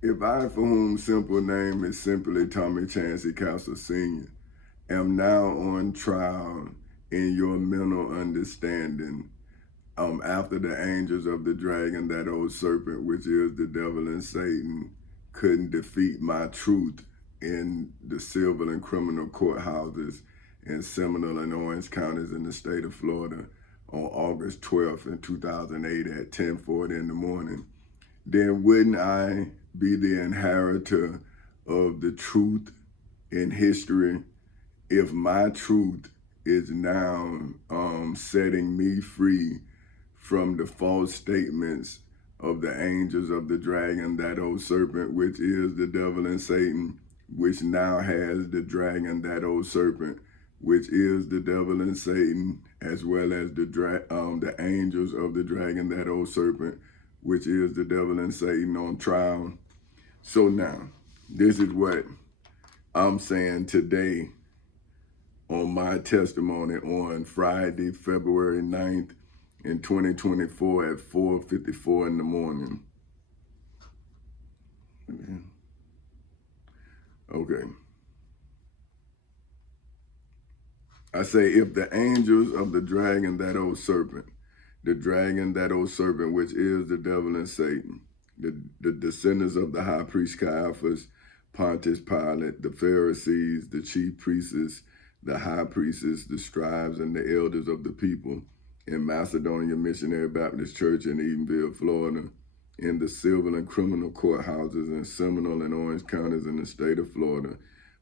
If I, for whom simple name is simply Tommy Chancey Castle Sr., am now on trial in your mental understanding, after the angels of the dragon, that old serpent, which is the devil and Satan, couldn't defeat my truth in the civil and criminal courthouses in Seminole and Orange counties in the state of Florida on August 12th in 2008 at 10:40 in the morning, then wouldn't I be the inheritor of the truth in history if my truth is now setting me free from the false statements of the angels of the dragon, that old serpent, which is the devil and Satan, which now has the dragon, that old serpent, which is the devil and Satan, as well as the angels of the dragon, that old serpent, which is the devil and Satan, on trial. So now, this is what I'm saying today on my testimony on Friday, February 9th in 2024 at 4:54 in the morning. Okay. I say, if the angels of the dragon, that old serpent, the dragon, that old serpent, which is the devil and Satan, the descendants of the high priest Caiaphas, Pontius Pilate, the Pharisees, the chief priests, the high priests, the scribes, and the elders of the people in Macedonia Missionary Baptist Church in Edenville, Florida, in the civil and criminal courthouses in Seminole and Orange counties in the state of Florida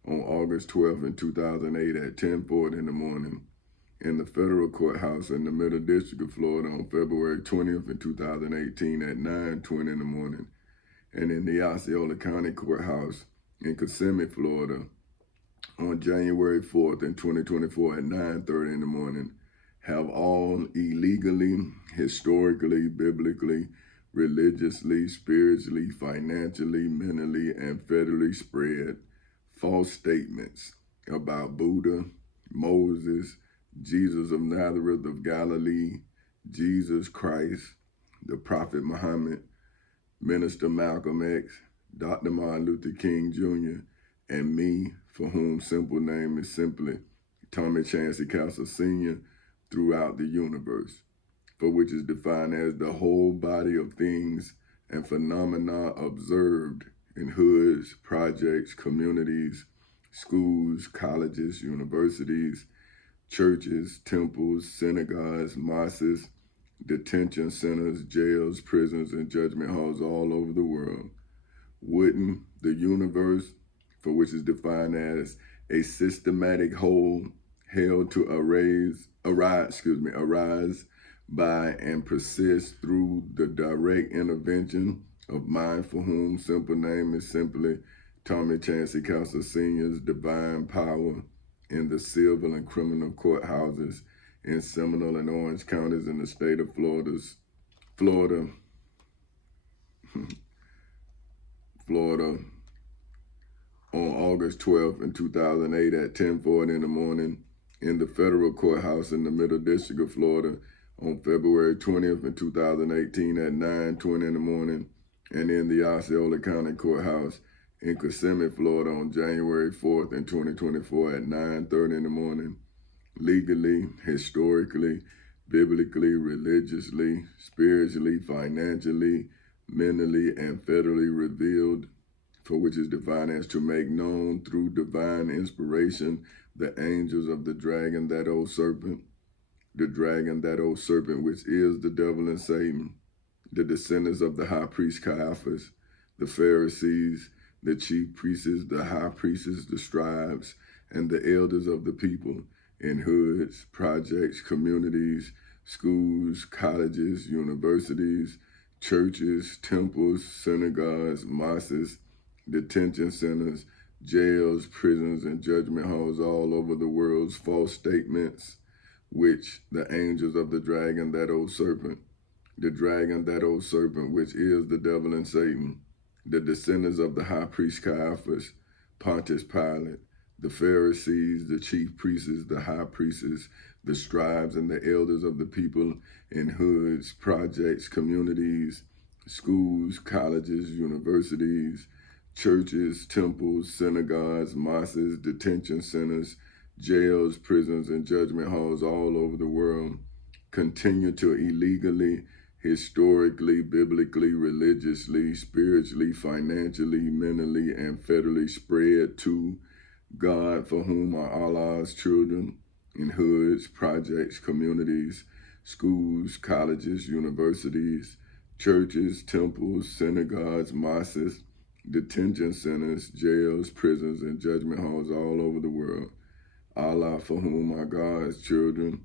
on August 12th in 2008 at 10:40 in the morning, in the federal courthouse in the Middle District of Florida on February 20th in 2018 at 9:20 in the morning, and in the Osceola County Courthouse in Kissimmee, Florida on January 4th in 2024 at 9:30 in the morning, have all illegally, historically, biblically, religiously, spiritually, financially, mentally, and federally spread false statements about Buddha, Moses, Jesus of Nazareth of Galilee, Jesus Christ, the Prophet Muhammad, Minister Malcolm X, Dr. Martin Luther King Jr., and me, for whom simple name is simply Tommy Chancey Castle Sr., throughout the universe, for which is defined as the whole body of things and phenomena observed in hoods, projects, communities, schools, colleges, universities, churches, temples, synagogues, mosques, detention centers, jails, prisons, and judgment halls all over the world. Wouldn't the universe, for which is defined as a systematic whole, held to arise by and persist through the direct intervention of mine, for whom simple name is simply Tommy Chancey Castle Sr.'s divine power in the civil and criminal courthouses in Seminole and Orange counties in the state of Florida, Florida, on August 12th in 2008 at 10:40 in the morning, in the federal courthouse in the Middle District of Florida on February 20th in 2018 at 9:20 in the morning, and in the Osceola County Courthouse in Kissimmee, Florida on January 4th in 2024 at 9:30 in the morning, legally, historically, biblically, religiously, spiritually, financially, mentally, and federally revealed, for which is defined as to make known through divine inspiration the angels of the dragon, that old serpent, the dragon, that old serpent, which is the devil and Satan, the descendants of the high priest Caiaphas, the Pharisees, the chief priests, the high priests, the scribes, and the elders of the people in hoods, projects, communities, schools, colleges, universities, churches, temples, synagogues, mosques, detention centers, jails, prisons, and judgment halls all over the world's false statements, which the angels of the dragon, that old serpent, the dragon, that old serpent, which is the devil and Satan, the descendants of the high priest Caiaphas, Pontius Pilate, the Pharisees, the chief priests, the high priests, the scribes, and the elders of the people in hoods, projects, communities, schools, colleges, universities, churches, temples, synagogues, mosques, detention centers, jails, prisons, and judgment halls all over the world continue to illegally, historically, biblically, religiously, spiritually, financially, mentally, and federally spread to God, for whom are Allah's children in hoods, projects, communities, schools, colleges, universities, churches, temples, synagogues, mosques, detention centers, jails, prisons, and judgment halls all over the world. Allah, for whom are God's children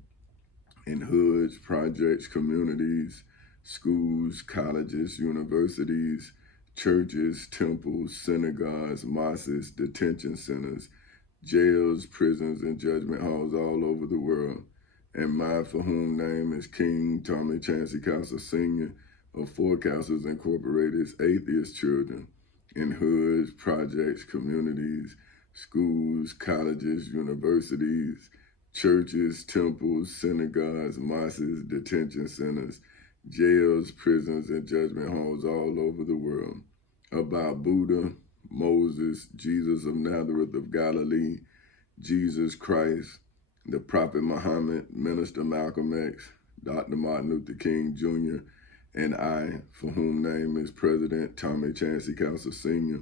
in hoods, projects, communities, schools, colleges, universities, churches, temples, synagogues, mosques, detention centers, jails, prisons, and judgment halls all over the world. And my for whom name is King Tommy Chancey Castle Sr. of Four Castles Incorporated's Atheist Children in hoods, projects, communities, schools, colleges, universities, churches, temples, synagogues, mosques, detention centers, jails, prisons, and judgment halls all over the world. About Buddha, Moses, Jesus of Nazareth of Galilee, Jesus Christ, the Prophet Muhammad, Minister Malcolm X, Dr. Martin Luther King Jr., and I, for whom name is President Tommy Chancey Castle Sr.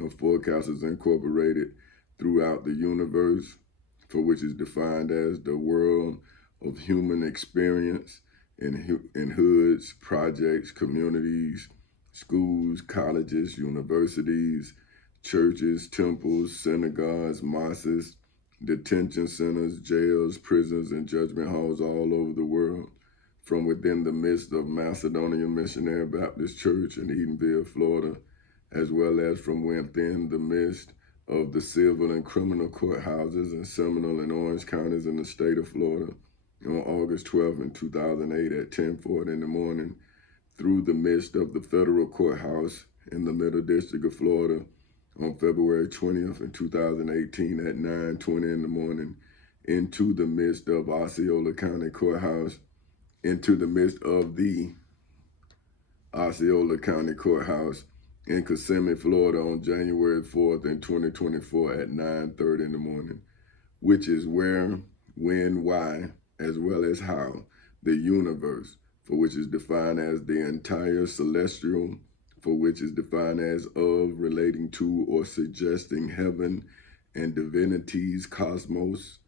of Four Castles Incorporated, throughout the universe, for which is defined as the world of human experience in hoods, projects, communities, schools, colleges, universities, churches, temples, synagogues, mosques, detention centers, jails, prisons, and judgment halls all over the world, from within the midst of Macedonia Missionary Baptist Church in Edenville, Florida, as well as from within the midst of the civil and criminal courthouses in Seminole and Orange counties in the state of Florida on August 12th in 2008 at 10:40 in the morning, through the midst of the federal courthouse in the Middle District of Florida on February 20th in 2018 at 9:20 in the morning, into the midst of Osceola County Courthouse, into the midst of the Osceola County Courthouse in Kissimmee, Florida on January 4th in 2024 at 9:30 in the morning, which is where, when, why, as well as how the universe, for which is defined as the entire celestial, for which is defined as of, relating to, or suggesting heaven and divinities, cosmos,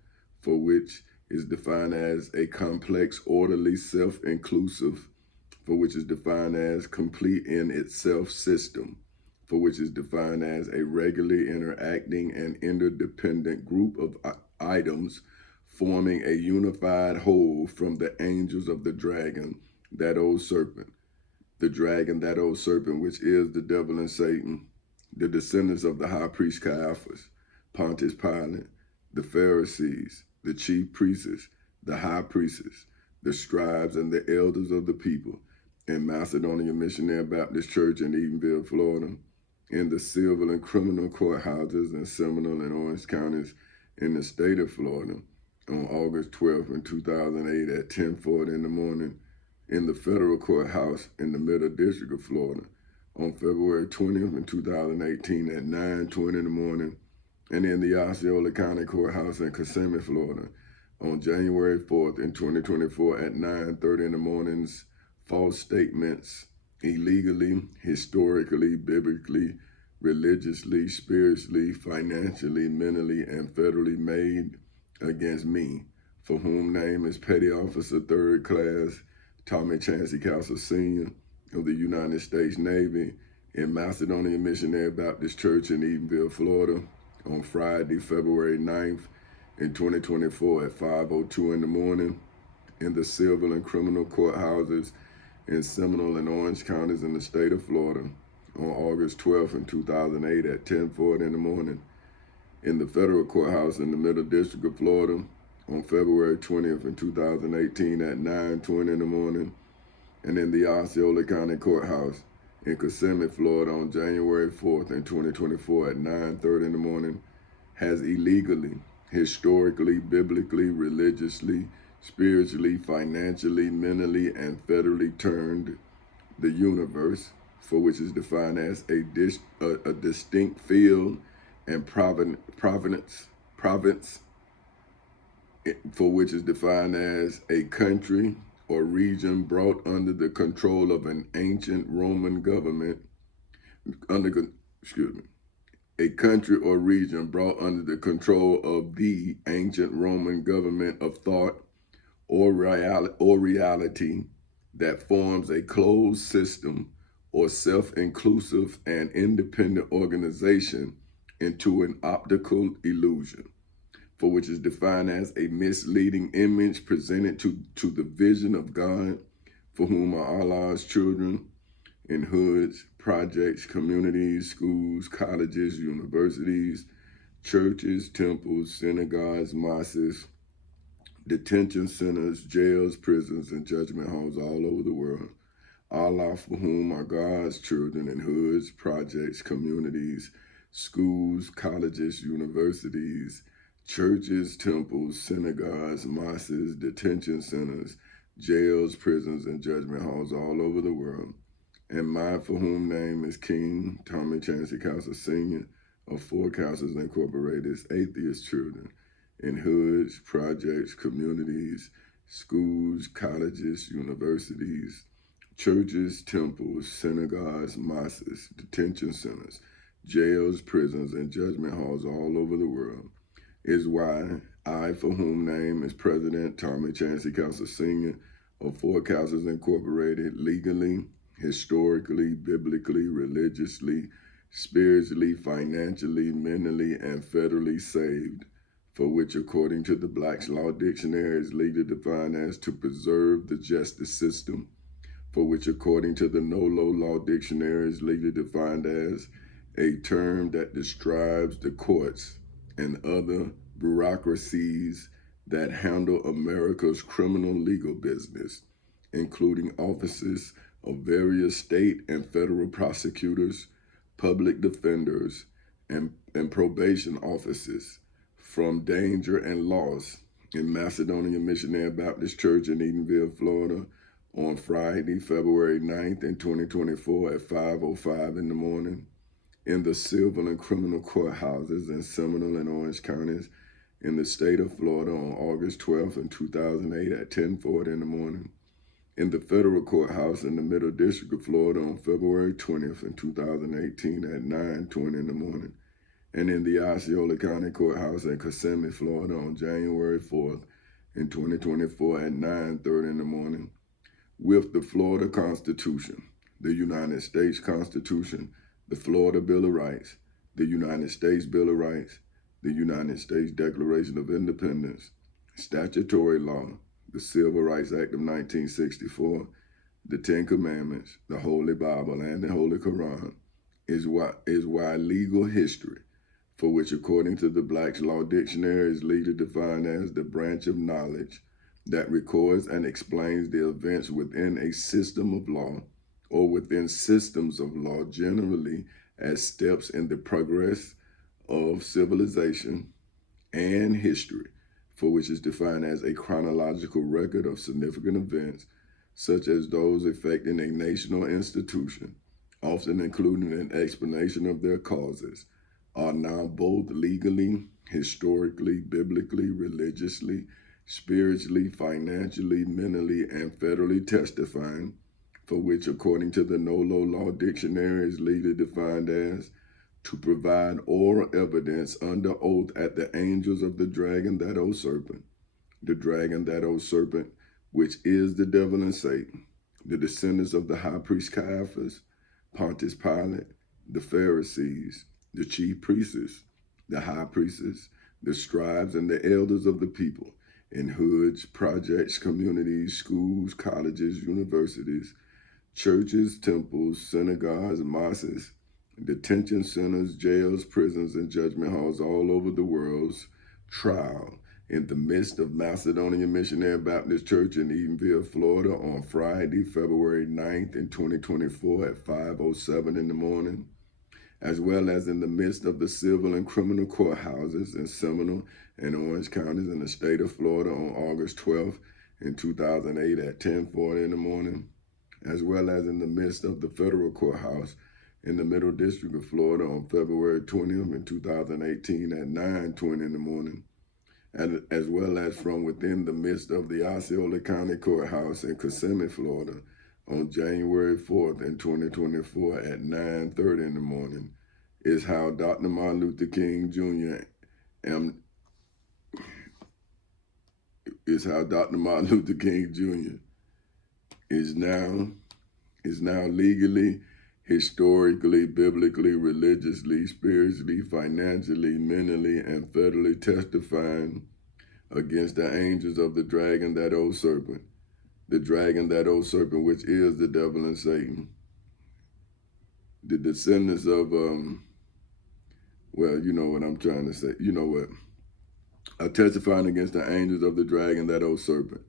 for which is defined as a complex, orderly, self-inclusive, for which is defined as complete in itself system, for which is defined as a regularly interacting and interdependent group of items forming a unified whole, from the angels of the dragon, that old serpent, the dragon, that old serpent, which is the devil and Satan, the descendants of the high priest Caiaphas, Pontius Pilate, the Pharisees, the chief priests, the high priests, the scribes, and the elders of the people, in Macedonia Missionary Baptist Church in Edenville, Florida, in the civil and criminal courthouses in Seminole and Orange counties in the state of Florida on August 12th in 2008 at 10:40 in the morning, in the federal courthouse in the Middle District of Florida on February 20th in 2018 at 9:20 in the morning, and in the Osceola County Courthouse in Kissimmee, Florida on January 4th in 2024 at 9:30 in the mornings. False statements, illegally, historically, biblically, religiously, spiritually, financially, mentally, and federally made against me, for whom name is Petty Officer 3rd Class Tommy Chancey Castle Sr. of the United States Navy, in Macedonia Missionary Baptist Church in Edenville, Florida, on Friday, February 9th in 2024 at 5:02 in the morning, in the civil and criminal courthouses in Seminole and Orange counties in the state of Florida on August 12th in 2008 at 10:40 in the morning, in the federal courthouse in the Middle District of Florida on February 20th in 2018 at 9:20 in the morning, and in the Osceola County Courthouse in Kissimmee, Florida on January 4th in 2024 at 9:30 in the morning, has illegally, historically, biblically, religiously, spiritually, financially, mentally, and federally turned the universe, for which is defined as a distinct field and province, for which is defined as a country or region brought under the control of an ancient Roman government, a country or region brought under the control of the ancient Roman government of thought or reality that forms a closed system or self-inclusive and independent organization into an optical illusion, for which is defined as a misleading image presented to the vision of God, for whom are Allah's children in hoods, projects, communities, schools, colleges, universities, churches, temples, synagogues, mosques, detention centers, jails, prisons, and judgment halls all over the world. Allah, for whom are God's children in hoods, projects, communities, schools, colleges, universities, churches, temples, synagogues, mosques, detention centers, jails, prisons, and judgment halls all over the world. And mine, for whom name is King Tommy Chancey Council Sr. of Four Councils Incorporated, atheist children in hoods, projects, communities, schools, colleges, universities, churches, temples, synagogues, mosques, detention centers, jails, prisons, and judgment halls all over the world, is why I, for whom name is President Tommy Chancey Council Sr. of Four Councils Incorporated, legally, historically, biblically, religiously, spiritually, financially, mentally, and federally saved, for which, according to the Black's Law Dictionary, is legally defined as to preserve the justice system, for which, according to the NOLO Law Dictionary, is legally defined as a term that describes the courts and other bureaucracies that handle America's criminal legal business, including offices of various state and federal prosecutors, public defenders, and probation offices, from danger and loss in Macedonia Missionary Baptist Church in Edenville, Florida, on Friday, February 9th in 2024 at 5:05 in the morning, in the civil and criminal courthouses in Seminole and Orange counties in the state of Florida on August 12th in 2008 at 10:40 in the morning, in the federal courthouse in the Middle District of Florida on February 20th in 2018 at 9:20 in the morning, and in the Osceola County Courthouse in Kissimmee, Florida on January 4th in 2024 at 9:30 in the morning, with the Florida Constitution, the United States Constitution, the Florida Bill of Rights, the United States Bill of Rights, the United States Declaration of Independence, statutory law, the Civil Rights Act of 1964, the Ten Commandments, the Holy Bible, and the Holy Quran, is why legal history, for which, according to the Black's Law Dictionary, is legally defined as the branch of knowledge that records and explains the events within a system of law or within systems of law, generally as steps in the progress of civilization and history, for which is defined as a chronological record of significant events, such as those affecting a nation or institution, often including an explanation of their causes, are now both legally, historically, biblically, religiously, spiritually, financially, mentally, and federally testifying, for which, according to the NOLO Law Dictionary, is legally defined as to provide oral evidence under oath at the angels of the dragon, that old serpent, the dragon, that old serpent, which is the devil and Satan, the descendants of the high priest Caiaphas, Pontius Pilate, the Pharisees, the chief priests, the high priests, the scribes, and the elders of the people, in hoods, projects, communities, schools, colleges, universities, churches, temples, synagogues, mosques, detention centers, jails, prisons, and judgment halls all over the world's trial in the midst of Macedonia Missionary Baptist Church in Edenville, Florida on Friday, February 9th in 2024 at 5:07 in the morning, as well as in the midst of the civil and criminal courthouses in Seminole and Orange counties in the state of Florida on August 12th in 2008 at 10:40 in the morning, as well as in the midst of the federal courthouse in the Middle District of Florida on February 20th in 2018 at 9:20 in the morning, and as well as from within the midst of the Osceola County Courthouse in Kissimmee, Florida on January 4th in 2024 at 9:30 in the morning, is how Dr. Martin Luther King Jr. is now legally, historically, biblically, religiously, spiritually, financially, mentally, and federally testifying against the angels of the dragon, that old serpent, which is the devil and Satan, the descendants of, well, you know what I'm trying to say. You know what? Testifying against the angels of the dragon, that old serpent,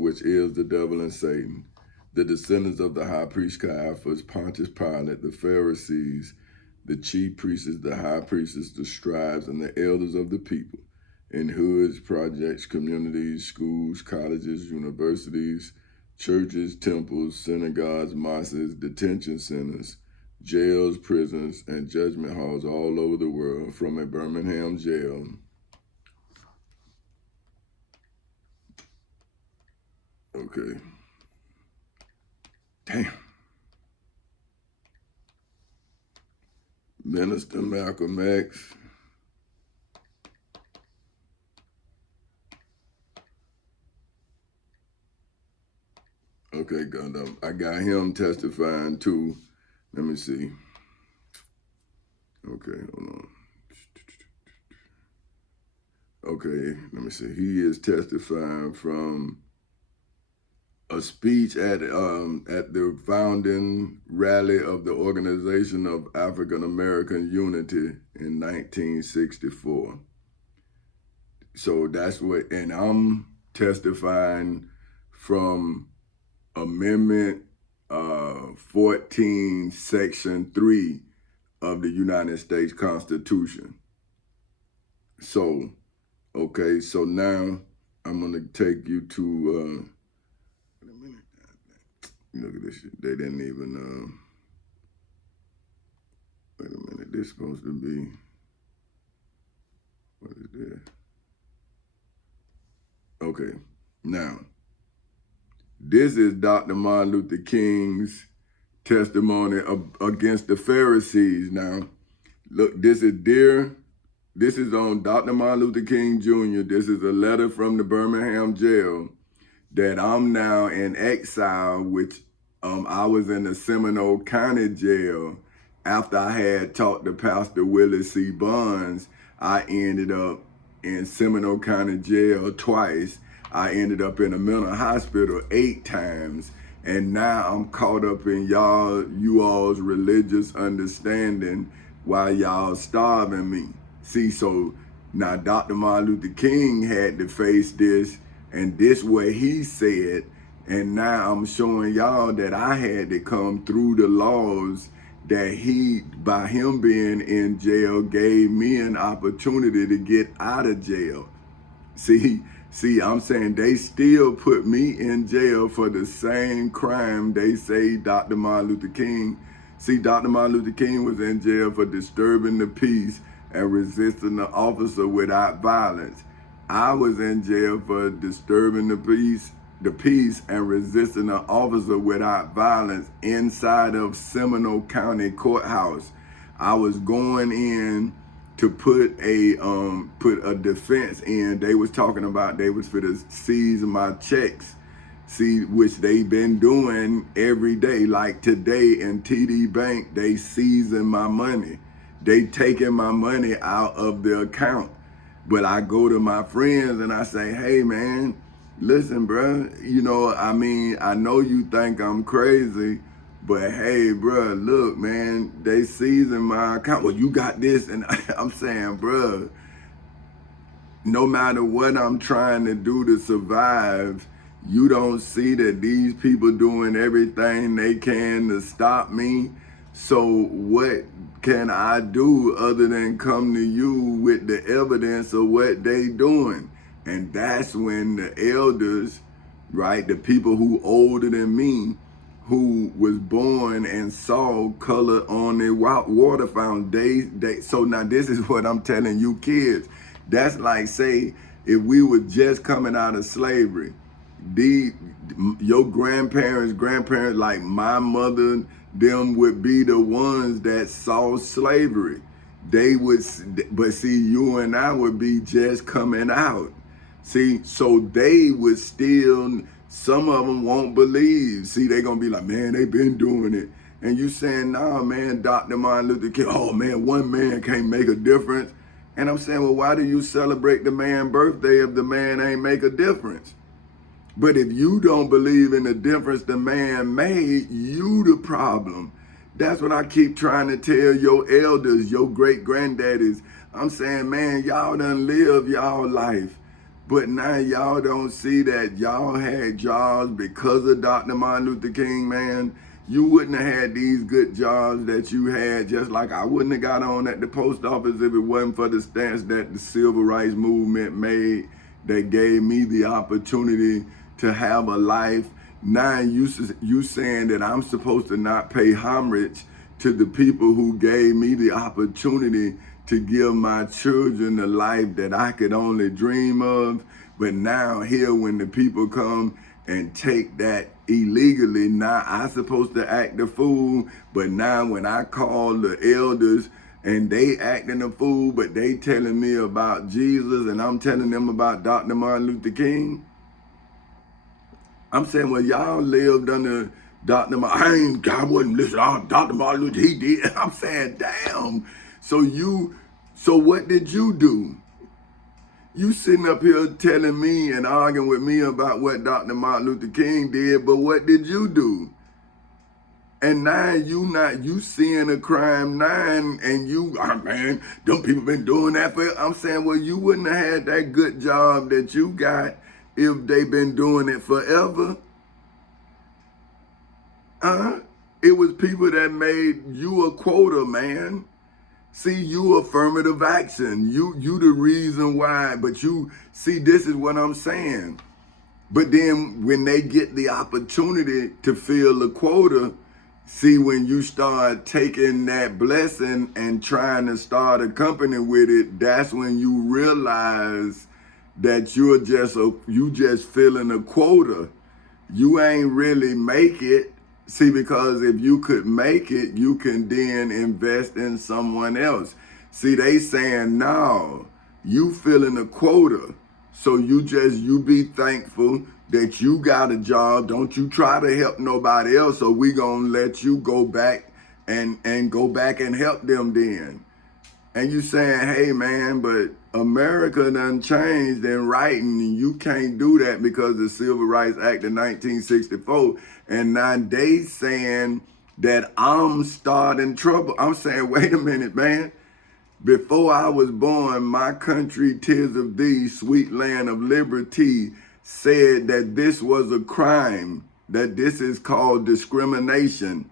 which is the devil and Satan, the descendants of the high priest Caiaphas, Pontius Pilate, the Pharisees, the chief priests, the high priests, the scribes, and the elders of the people, in hoods, projects, communities, schools, colleges, universities, churches, temples, synagogues, mosques, detention centers, jails, prisons, and judgment halls all over the world, from a Birmingham jail okay. Damn. Minister Malcolm X. Okay, God, I got him testifying too. Let me see. Okay, hold on. Okay, let me see. He is testifying from a speech at the founding rally of the Organization of African American Unity in 1964. So that's what, and I'm testifying from Amendment 14, Section 3 of the United States Constitution. So, okay, so now I'm gonna take you to, wait a minute, look at this shit. They didn't even, wait a minute, this is supposed to be, what is this? Okay, now, this is Dr. Martin Luther King's testimony against the Pharisees. Now, look, this is on Dr. Martin Luther King Jr. This is a letter from the Birmingham jail that I'm now in exile, which I was in the Seminole County jail. After I had talked to Pastor Willie C. Bonds, I ended up in Seminole County jail twice. I ended up in a mental hospital 8 times. And now I'm caught up in you all's religious understanding while y'all starving me. See, so now Dr. Martin Luther King had to face this, and this what he said. And now I'm showing y'all that I had to come through the laws that he, by him being in jail, gave me an opportunity to get out of jail. See, I'm saying they still put me in jail for the same crime they say Dr. Martin Luther King. See, Dr. Martin Luther King was in jail for disturbing the peace and resisting the officer without violence. I was in jail for disturbing the peace and resisting the officer without violence inside of Seminole County Courthouse. I was going in to put a defense in. They was talking about they was for to seize my checks, which they been doing every day. Like today in TD Bank, they seizing my money. They taking my money out of the account. But I go to my friends and I say, hey man, listen, bro, you know, I mean, I know you think I'm crazy, but hey, bro, look, man, they seizing my account. Well, you got this. And I'm saying, bro, no matter what I'm trying to do to survive, you don't see that these people doing everything they can to stop me. So what can I do other than come to you with the evidence of what they doing? And that's when the elders, right? The people who older than me, who was born and saw color on the water fountain. So now this is what I'm telling you kids. That's like, say, if we were just coming out of slavery, your grandparents, like my mother, them would be the ones that saw slavery. They would, but see, you and I would be just coming out. See, so they would still, some of them won't believe. See, they gonna be like, man, they been doing it. And you saying, nah, man, Dr. Martin Luther King, oh man, one man can't make a difference. And I'm saying, well, why do you celebrate the man's birthday if the man ain't make a difference? But if you don't believe in the difference the man made, you the problem. That's what I keep trying to tell your elders, your great granddaddies. I'm saying, man, y'all done live y'all life. But now y'all don't see that y'all had jobs because of Dr. Martin Luther King, man. You wouldn't have had these good jobs that you had, just like I wouldn't have got on at the post office if it wasn't for the stance that the civil rights movement made that gave me the opportunity to have a life. Now you saying that I'm supposed to not pay homage to the people who gave me the opportunity to give my children the life that I could only dream of. But now here, when the people come and take that illegally, now I supposed to act the fool. But now when I call the elders and they acting a fool, but they telling me about Jesus and I'm telling them about Dr. Martin Luther King, I'm saying, well, y'all lived under Dr. Martin. I wasn't listening to Dr. Martin Luther, he did. I'm saying, damn. So what did you do? You sitting up here telling me and arguing with me about what Dr. Martin Luther King did, but what did you do? And now you seeing a crime now and you, oh man, them people been doing that for, I'm saying, well, you wouldn't have had that good job that you got if they been doing it forever. It was people that made you a quota, man. See, you affirmative action. You the reason why. But you see, this is what I'm saying. But then when they get the opportunity to fill the quota, see, when you start taking that blessing and trying to start a company with it, that's when you realize that you just filling a quota. You ain't really make it. See, because if you could make it, you can then invest in someone else. See, they saying, no, you filling a quota. So you be thankful that you got a job. Don't you try to help nobody else, or we gonna let you go back and go back and help them then. And you saying, hey man, but America done changed in writing, and you can't do that because of the Civil Rights Act of 1964. And now they saying that I'm starting trouble. I'm saying, wait a minute, man. Before I was born, my country, 'tis of thee, sweet land of liberty, said that this was a crime, that this is called discrimination,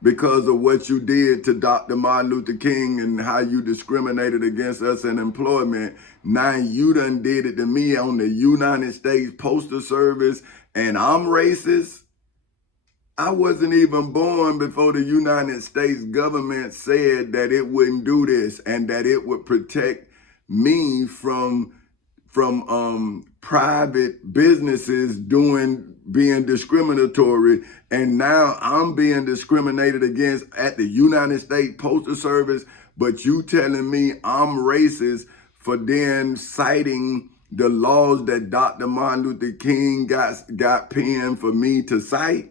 because of what you did to Dr. Martin Luther King and how you discriminated against us in employment. Now you done did it to me on the United States Postal Service, and I'm racist. I wasn't even born before the United States government said that it wouldn't do this and that it would protect me from private businesses being discriminatory. And now I'm being discriminated against at the United States Postal Service, but you telling me I'm racist for then citing the laws that Dr. Martin Luther King got penned for me to cite?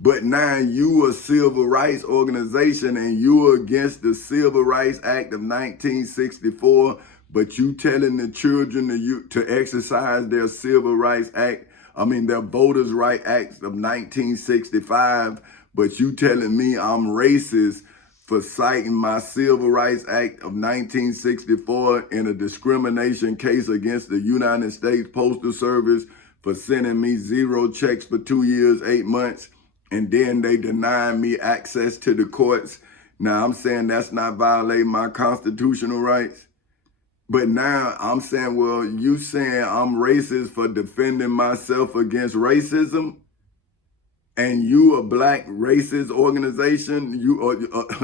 But now you a civil rights organization and you against the Civil Rights Act of 1964, but you telling the children to exercise their Civil Rights Act, their Voters' Right Acts of 1965, but you telling me I'm racist for citing my Civil Rights Act of 1964 in a discrimination case against the United States Postal Service for sending me 0 checks for 2 years, 8 months. And then they deny me access to the courts. Now I'm saying that's not violating my constitutional rights. But now I'm saying, well, you saying I'm racist for defending myself against racism, and you a black racist organization, you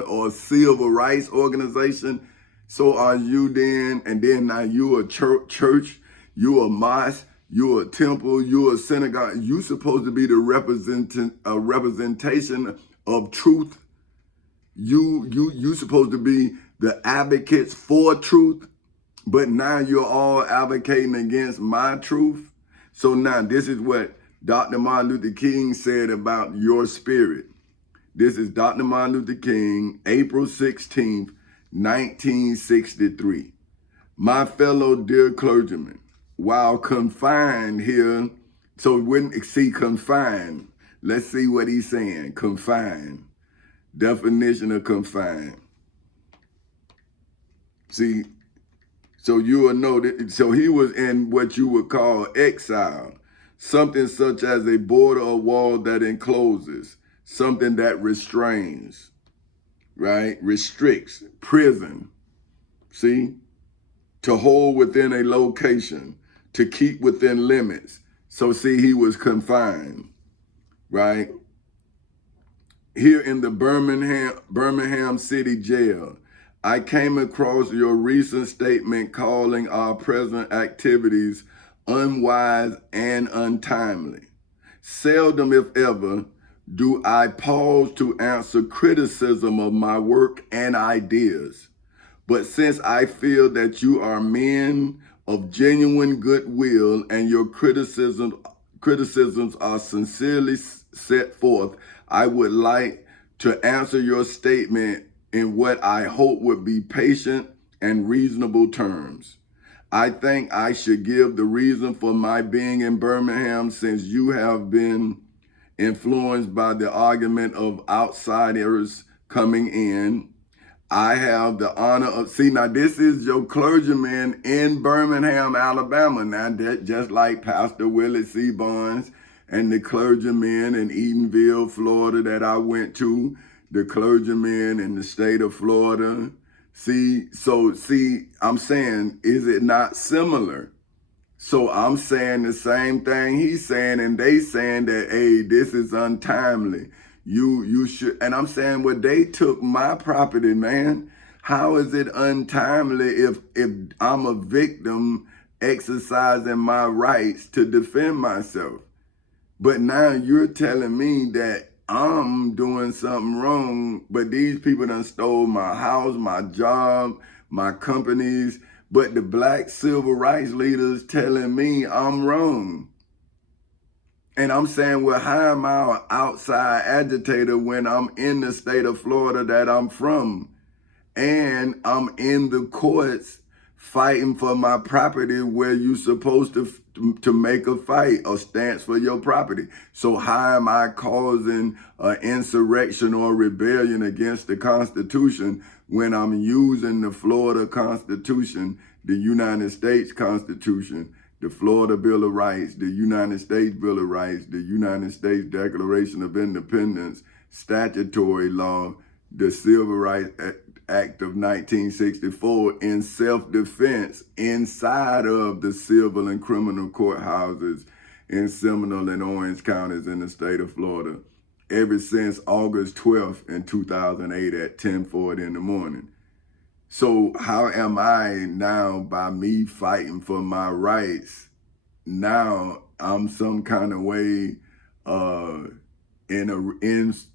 or civil rights organization. So are you then? And then now you a church, you a mosque, you a temple, you a synagogue. You supposed to be the representation of truth. You supposed to be the advocates for truth. But now you're all advocating against my truth. So now this is what Dr. Martin Luther King said about your spirit. This is Dr. Martin Luther King, April 16th, 1963. My fellow dear clergymen, while confined here, so when see confined, let's see what he's saying. Confined. Definition of confined. See, so you will know that, so he was in what you would call exile, something such as a border or wall that encloses, something that restrains, right? Restricts, prison, see? To hold within a location, to keep within limits. So see, he was confined, right? Here in the Birmingham City Jail, I came across your recent statement calling our present activities unwise and untimely. Seldom, if ever, do I pause to answer criticism of my work and ideas. But since I feel that you are men of genuine goodwill and your criticisms are sincerely set forth, I would like to answer your statement in what I hope would be patient and reasonable terms. I think I should give the reason for my being in Birmingham, since you have been influenced by the argument of outsiders coming in. I have the honor of, see, now this is your clergyman in Birmingham, Alabama. Now, that just like Pastor Willie C. Barnes and the clergymen in Eatonville, Florida that I went to, the clergymen in the state of Florida. See, I'm saying, is it not similar? So I'm saying the same thing he's saying, and they saying that, hey, this is untimely. You should, and I'm saying, well, they took my property, man. How is it untimely if I'm a victim exercising my rights to defend myself? But now you're telling me that I'm doing something wrong, but these people done stole my house, my job, my companies, but the black civil rights leaders telling me I'm wrong. And I'm saying, well, how am I an outside agitator when I'm in the state of Florida that I'm from? And I'm in the courts fighting for my property where you're supposed to make a fight or stance for your property. So how am I causing an insurrection or rebellion against the Constitution when I'm using the Florida Constitution, the United States Constitution, the Florida Bill of Rights, the United States Bill of Rights, the United States Declaration of Independence, statutory law, the Civil Rights Act of 1964 in self-defense inside of the civil and criminal courthouses in Seminole and Orange counties in the state of Florida ever since August 12th in 2008 at 10:40 in the morning. So how am I now, by me fighting for my rights, now I'm some kind of way in an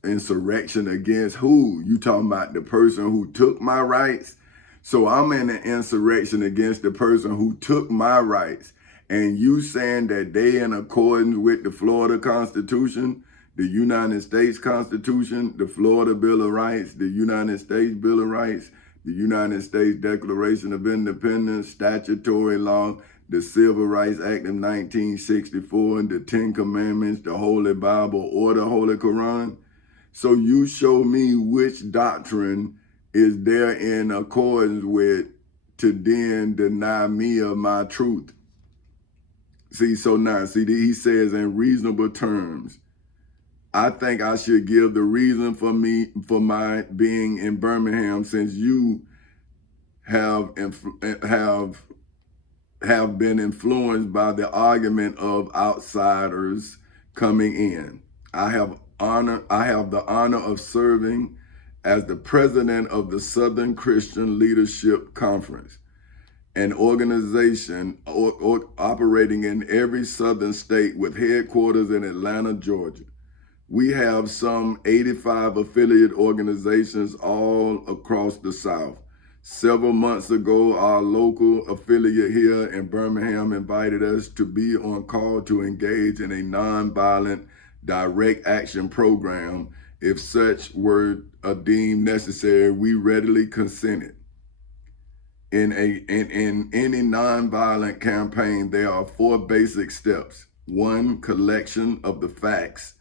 insurrection against who? You talking about the person who took my rights? So I'm in an insurrection against the person who took my rights. And you saying that they in accordance with the Florida Constitution, the United States Constitution, the Florida Bill of Rights, the United States Bill of Rights, the United States Declaration of Independence, statutory law, the Civil Rights Act of 1964, and the Ten Commandments, the Holy Bible, or the Holy Quran. So you show me which doctrine is there in accordance with to then deny me of my truth. See, so now, see, he says in reasonable terms, I think I should give the reason for my being in Birmingham, since you have been influenced by the argument of outsiders coming in. I have the honor of serving as the president of the Southern Christian Leadership Conference, an organization operating in every southern state with headquarters in Atlanta, Georgia. We have some 85 affiliate organizations all across the South. Several months ago, our local affiliate here in Birmingham invited us to be on call to engage in a nonviolent direct action program. If such were deemed necessary, we readily consented. In any nonviolent campaign, there are 4 basic steps. 1, collection of the facts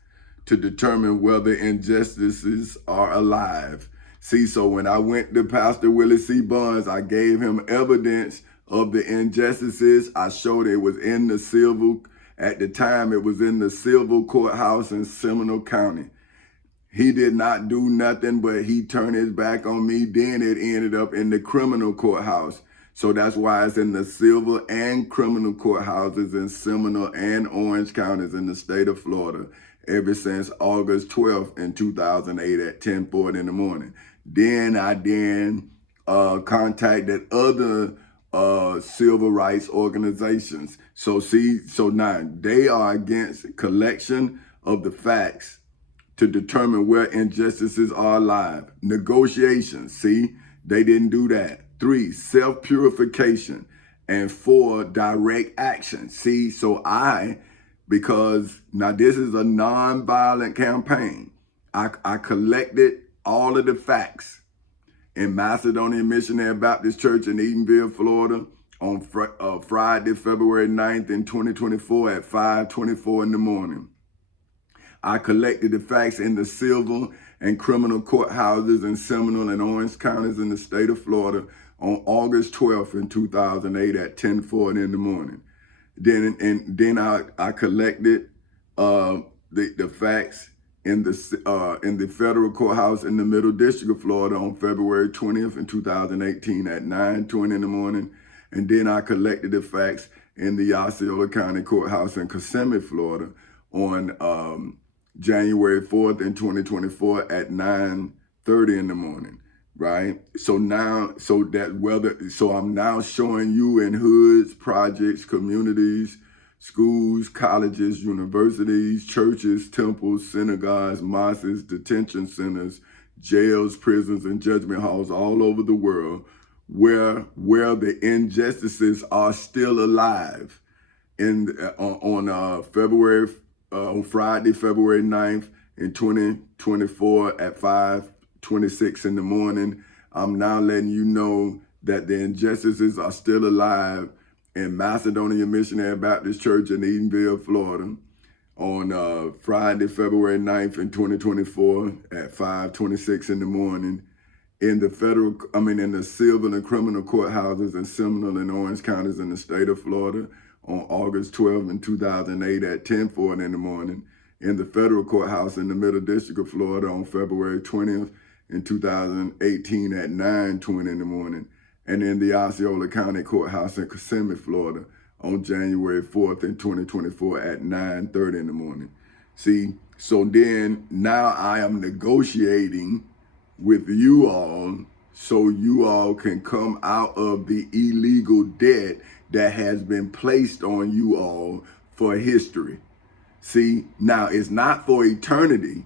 to determine whether injustices are alive. See, so when I went to Pastor Willie C. Barnes, I gave him evidence of the injustices. I showed it was in the civil, at the time it was in the civil courthouse in Seminole County. He did not do nothing, but he turned his back on me. Then it ended up in the criminal courthouse. So that's why it's in the civil and criminal courthouses in Seminole and Orange counties in the state of Florida ever since August 12th in 2008 at 10:40 in the morning. Then I contacted other civil rights organizations. So now they are against collection of the facts to determine where injustices are alive. Negotiations, see, they didn't do that. 3, self-purification. And 4, direct action. See, so because now this is a nonviolent campaign, I collected all of the facts in Macedonian Missionary Baptist Church in Eatonville, Florida on Friday, February 9th in 2024 at 5:24 in the morning. I collected the facts in the civil and criminal courthouses in Seminole and Orange counties in the state of Florida on August 12th in 2008 at 10:40 in the morning. Then I collected the facts in the federal courthouse in the Middle District of Florida on February 20th in 2018 at 9:20 in the morning. And then I collected the facts in the Osceola County Courthouse in Kissimmee, Florida on January 4th in 2024 at 9:30 in the morning, right? So I'm now showing you in hoods, projects, communities, schools, colleges, universities, churches, temples, synagogues, mosques, detention centers, jails, prisons, and judgment halls all over the world where the injustices are still alive. On Friday, February 9th in 2024 at 5:26 in the morning, I'm now letting you know that the injustices are still alive in Macedonian Missionary Baptist Church in Eatonville, Florida on Friday, February 9th in 2024 at 5:26 in the morning. In the civil and criminal courthouses in Seminole and Orange counties in the state of Florida on August 12th in 2008 at 10:40 in the morning. In the federal courthouse in the Middle District of Florida on February 20th in 2018 at 9:20 in the morning. And in the Osceola County Courthouse in Kissimmee, Florida on January 4th in 2024 at 9:30 in the morning. See, so then now I am negotiating with you all so you all can come out of the illegal debt that has been placed on you all for history. See, now it's not for eternity.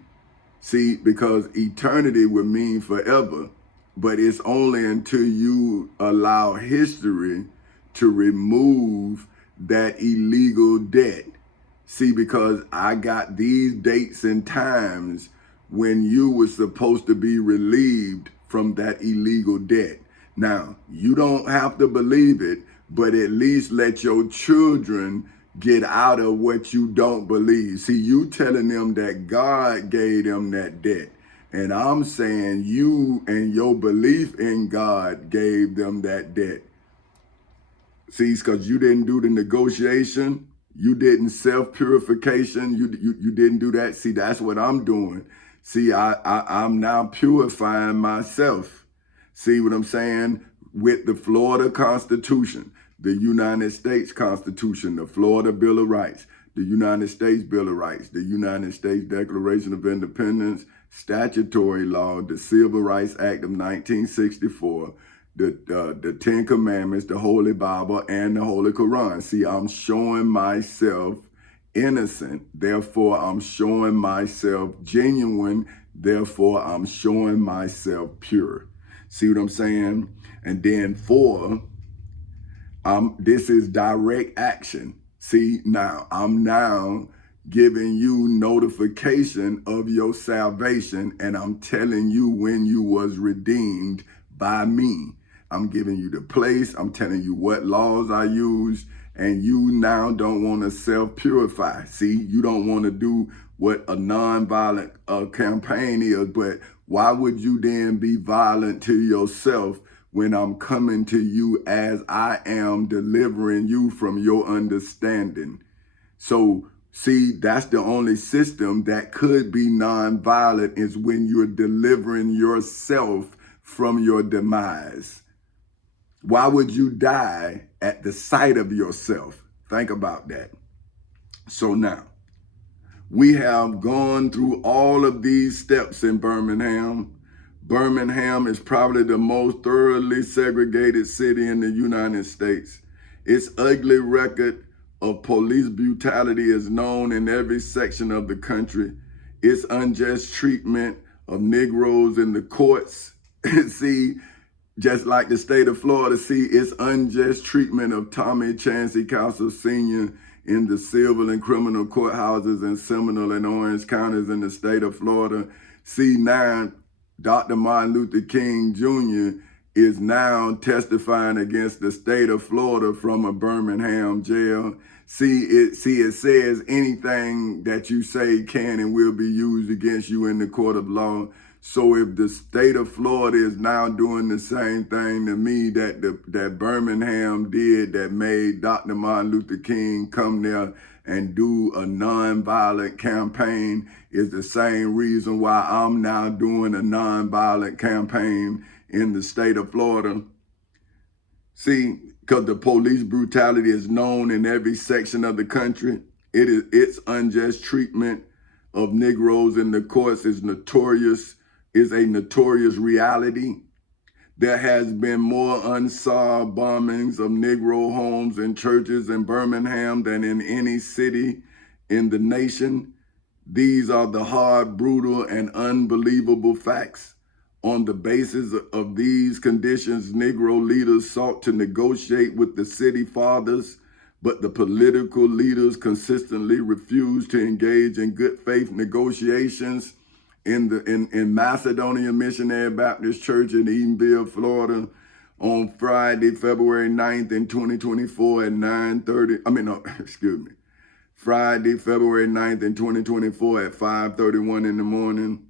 See, because eternity would mean forever, but it's only until you allow history to remove that illegal debt. See, because I got these dates and times when you were supposed to be relieved from that illegal debt. Now, you don't have to believe it, but at least let your children get out of what you don't believe. See, you telling them that God gave them that debt. And I'm saying you and your belief in God gave them that debt. See, because you didn't do the negotiation. You didn't self-purification. You didn't do that. See, that's what I'm doing. See, I'm now purifying myself. See what I'm saying? with the Florida Constitution, the United States Constitution, the Florida Bill of Rights, the United States Bill of Rights, the United States Declaration of Independence, statutory law, the Civil Rights Act of 1964, the Ten Commandments, the Holy Bible, and the Holy Quran. See, I'm showing myself innocent, therefore I'm showing myself genuine, therefore I'm showing myself pure. See what I'm saying? And then 4, this is direct action. See, now I'm now giving you notification of your salvation, and I'm telling you when you was redeemed by me. I'm giving you the place. I'm telling you what laws I use, and you now don't want to self-purify. See, you don't want to do what a non-violent campaign is, but why would you then be violent to yourself when I'm coming to you as I am delivering you from your understanding? So, see, that's the only system that could be non-violent, is when you're delivering yourself from your demise. Why would you die at the sight of yourself? Think about that. So now, we have gone through all of these steps in Birmingham. Birmingham is probably the most thoroughly segregated city in the United States. Its ugly record of police brutality is known in every section of the country. Its unjust treatment of Negroes in the courts, see, just like the state of Florida, see, its unjust treatment of Tommy Chancey Castle Sr. in the civil and criminal courthouses in Seminole and Orange counties in the state of Florida. See, now Dr. Martin Luther King Jr. is now testifying against the state of Florida from a Birmingham jail. See, it says anything that you say can and will be used against you in the court of law. So if the state of Florida is now doing the same thing to me that Birmingham did, that made Dr. Martin Luther King come there and do a nonviolent campaign, is the same reason why I'm now doing a nonviolent campaign in the state of Florida. See, because the police brutality is known in every section of the country. Its unjust treatment of Negroes in the courts is a notorious reality. There has been more unsolved bombings of Negro homes and churches in Birmingham than in any city in the nation. These are the hard, brutal, and unbelievable facts. On the basis of these conditions, Negro leaders sought to negotiate with the city fathers, but the political leaders consistently refused to engage in good faith negotiations. In Macedonia Missionary Baptist Church in Edenville, Florida, on Friday, February 9th in 2024 at 9:30, Friday, February 9th in 2024 at 5:31 in the morning,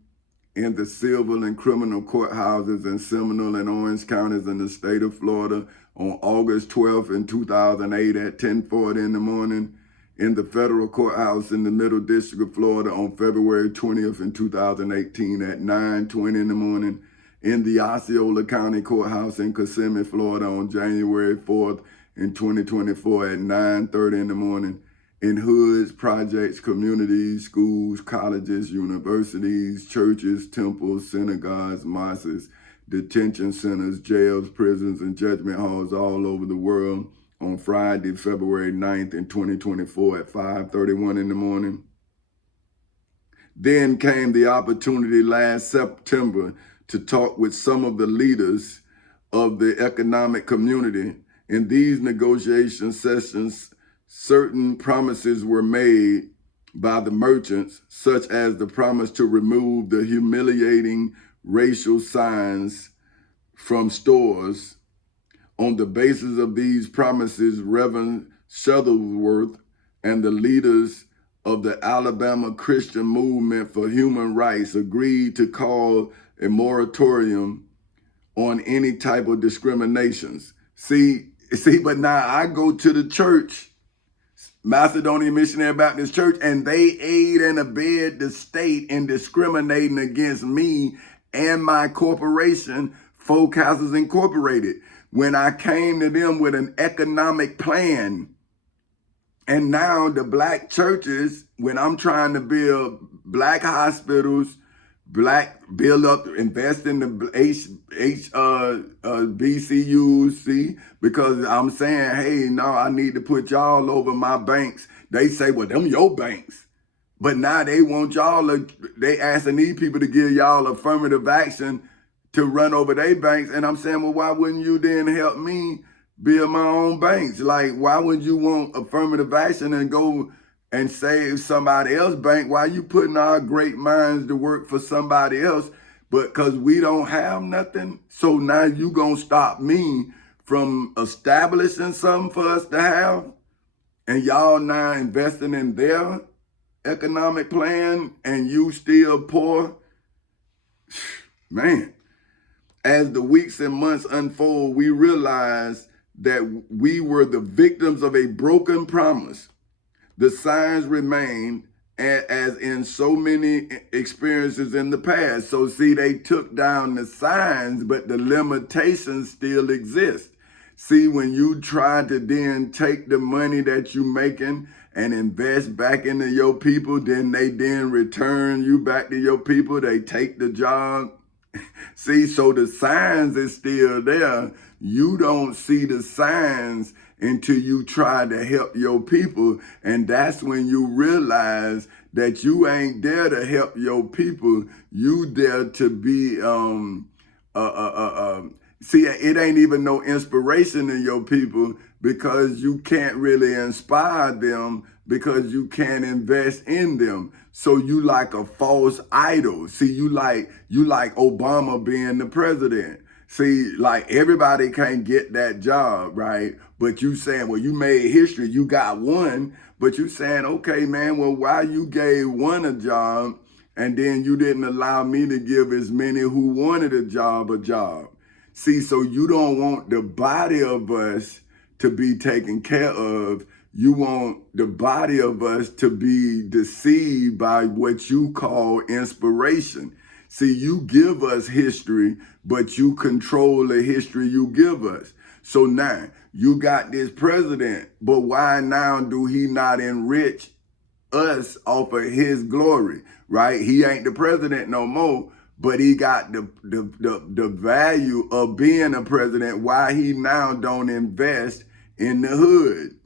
in the civil and criminal courthouses in Seminole and Orange counties in the state of Florida, on August 12th in 2008 at 10:40 in the morning, in the federal courthouse in the Middle District of Florida on February 20th in 2018 at 9:20 in the morning, in the Osceola County Courthouse in Kissimmee, Florida on January 4th in 2024 at 9:30 in the morning, in hoods, projects, communities, schools, colleges, universities, churches, temples, synagogues, mosques, detention centers, jails, prisons, and judgment halls all over the world, on Friday, February 9th in 2024 at 5:31 in the morning. Then came the opportunity last September to talk with some of the leaders of the economic community. In these negotiation sessions, certain promises were made by the merchants, such as the promise to remove the humiliating racial signs from stores. On the basis of these promises, Reverend Shuttlesworth and the leaders of the Alabama Christian Movement for Human Rights agreed to call a moratorium on any type of discriminations. See, but now I go to the church, Macedonia Missionary Baptist Church, and they aid and abet the state in discriminating against me and my corporation, Folk Houses Incorporated. when I came to them with an economic plan. And now the black churches, when I'm trying to build black hospitals, build up, invest in the BCUs, see, because I'm saying, hey, no, I need to put y'all over my banks. They say, well, them your banks. But now they want y'all, they asking these people to give y'all affirmative action to run over their banks. And I'm saying, well, why wouldn't you then help me build my own banks? Like, why would you want affirmative action and go and save somebody else's bank? Why you putting our great minds to work for somebody else? But because we don't have nothing, so now you gonna stop me from establishing something for us to have? And y'all now investing in their economic plan and you still poor? Man, as the weeks and months unfold, we realize that we were the victims of a broken promise. The signs remain, as in so many experiences in the past. So see, they took down the signs, but the limitations still exist. See, when you try to then take the money that you're making and invest back into your people, then they then return you back to your people. They take the job. See, so the signs is still there. You don't see the signs until you try to help your people. And that's when you realize that you ain't there to help your people. You there to be, see, it ain't even no inspiration in your people because you can't really inspire them because you can't invest in them. So you like a false idol. See, you like Obama being the president. See, like everybody can't get that job, right? But you saying, well, you made history, you got one, but you saying, okay, man, well, why you gave one a job and then you didn't allow me to give as many who wanted a job? See, so you don't want the body of us to be taken care of. You want the body of us to be deceived by what you call inspiration. See, you give us history, but you control the history you give us. So now you got this president, but why now do he not enrich us off of his glory, right? He ain't the president no more, but he got the value of being a president. Why he now don't invest in the hood?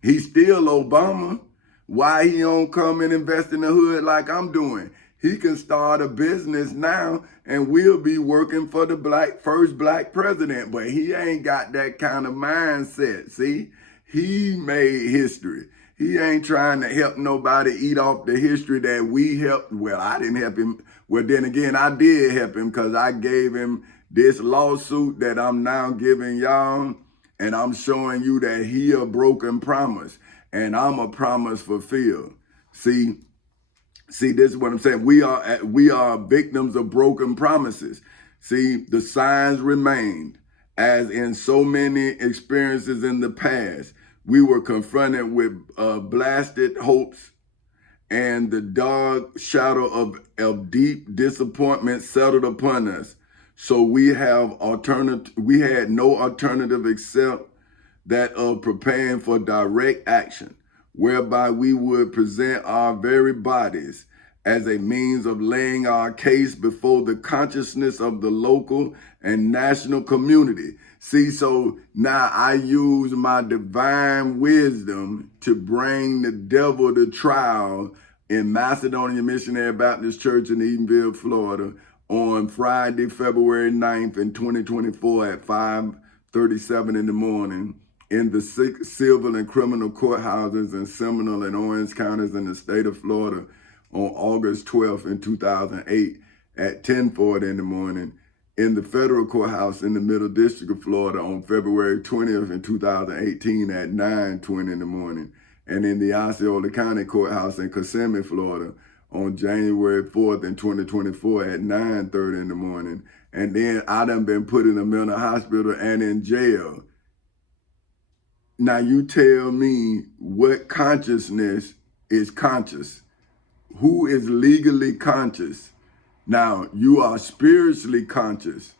He's still Obama. Why he don't come and invest in the hood like I'm doing? He can start a business now and we'll be working for the first black president, but he ain't got that kind of mindset. See, he made history. He ain't trying to help nobody eat off the history that we helped. Well, I didn't help him. Well, then again, I did help him because I gave him this lawsuit that I'm now giving y'all. And I'm showing you that he a broken promise and I'm a promise fulfilled. See, this is what I'm saying. We are victims of broken promises. See, the signs remained, as in so many experiences in the past. We were confronted with blasted hopes and the dark shadow of deep disappointment settled upon us. So we had no alternative except that of preparing for direct action, whereby we would present our very bodies as a means of laying our case before the consciousness of the local and national community. See, so now I use my divine wisdom to bring the devil to trial in Macedonia Missionary Baptist Church in Edenville, Florida, on Friday, February 9th in 2024 at 5:37 in the morning in the civil and criminal courthouses in Seminole and Orange counties in the state of Florida on August 12th in 2008 at 10:40 in the morning, in the federal courthouse in the Middle District of Florida on February 20th in 2018 at 9:20 in the morning, and in the Osceola County Courthouse in Kissimmee, Florida on January 4th in 2024 at 9:30 in the morning. And then I done been put in a mental hospital and in jail. Now you tell me what consciousness is conscious? Who is legally conscious? Now you are spiritually conscious.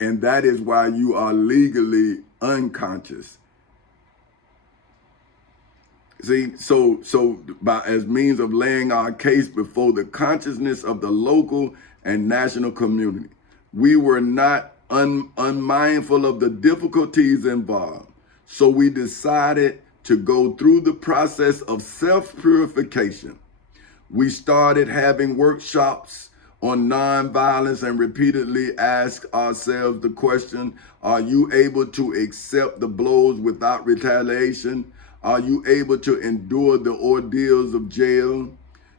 And that is why you are legally unconscious. See, so by as means of laying our case before the consciousness of the local and national community, we were not unmindful of the difficulties involved. So we decided to go through the process of self-purification. We started having workshops on nonviolence and repeatedly asked ourselves the question, are you able to accept the blows without retaliation? Are you able to endure the ordeals of jail?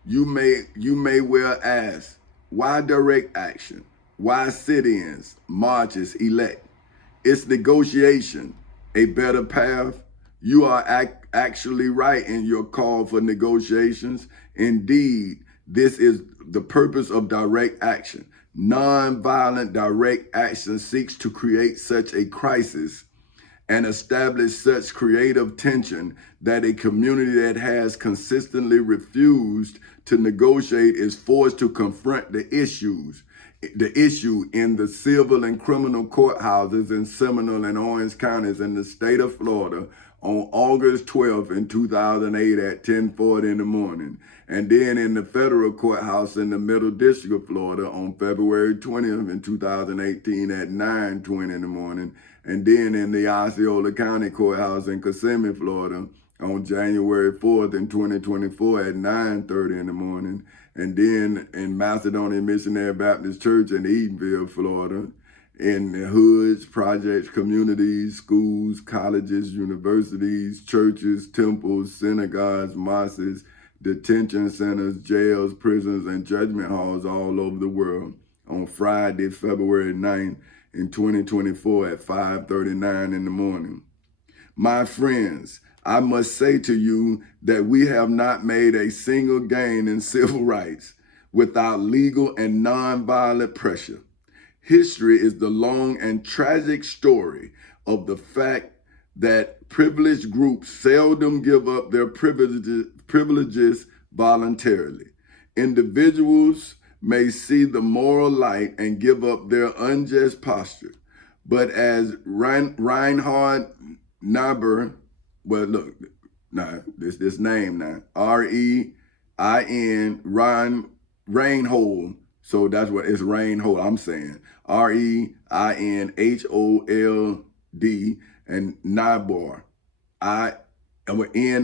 You may well ask, why direct action? Why sit-ins, marches, elect? It's negotiation, a better path. You are actually right in your call for negotiations. Indeed, this is the purpose of direct action. Nonviolent direct action seeks to create such a crisis and establish such creative tension that a community that has consistently refused to negotiate is forced to confront the issue in the civil and criminal courthouses in Seminole and Orange counties in the state of Florida on August 12th in 2008 at 10:40 in the morning. And then in the federal courthouse in the Middle District of Florida on February 20th in 2018 at 9:20 in the morning. And then in the Osceola County Courthouse in Kissimmee, Florida on January 4th in 2024 at 9:30 in the morning. And then in Macedonia Missionary Baptist Church in Eatonville, Florida, in the hoods, projects, communities, schools, colleges, universities, churches, temples, synagogues, mosques, detention centers, jails, prisons, and judgment halls all over the world on Friday, February 9th in 2024 at 5:39 in the morning. My friends, I must say to you that we have not made a single gain in civil rights without legal and nonviolent pressure. History is the long and tragic story of the fact that privileged groups seldom give up their privileges voluntarily. Individuals may see the moral light and give up their unjust posture. But as Reinhard Niebuhr, well, look, now this name now, R-E-I-N, Reinhold, so that's what it's Reinhold, I'm saying. R-E-I-N-H-O-L-D, and Niebuhr, N-I-E-B-U-H-R,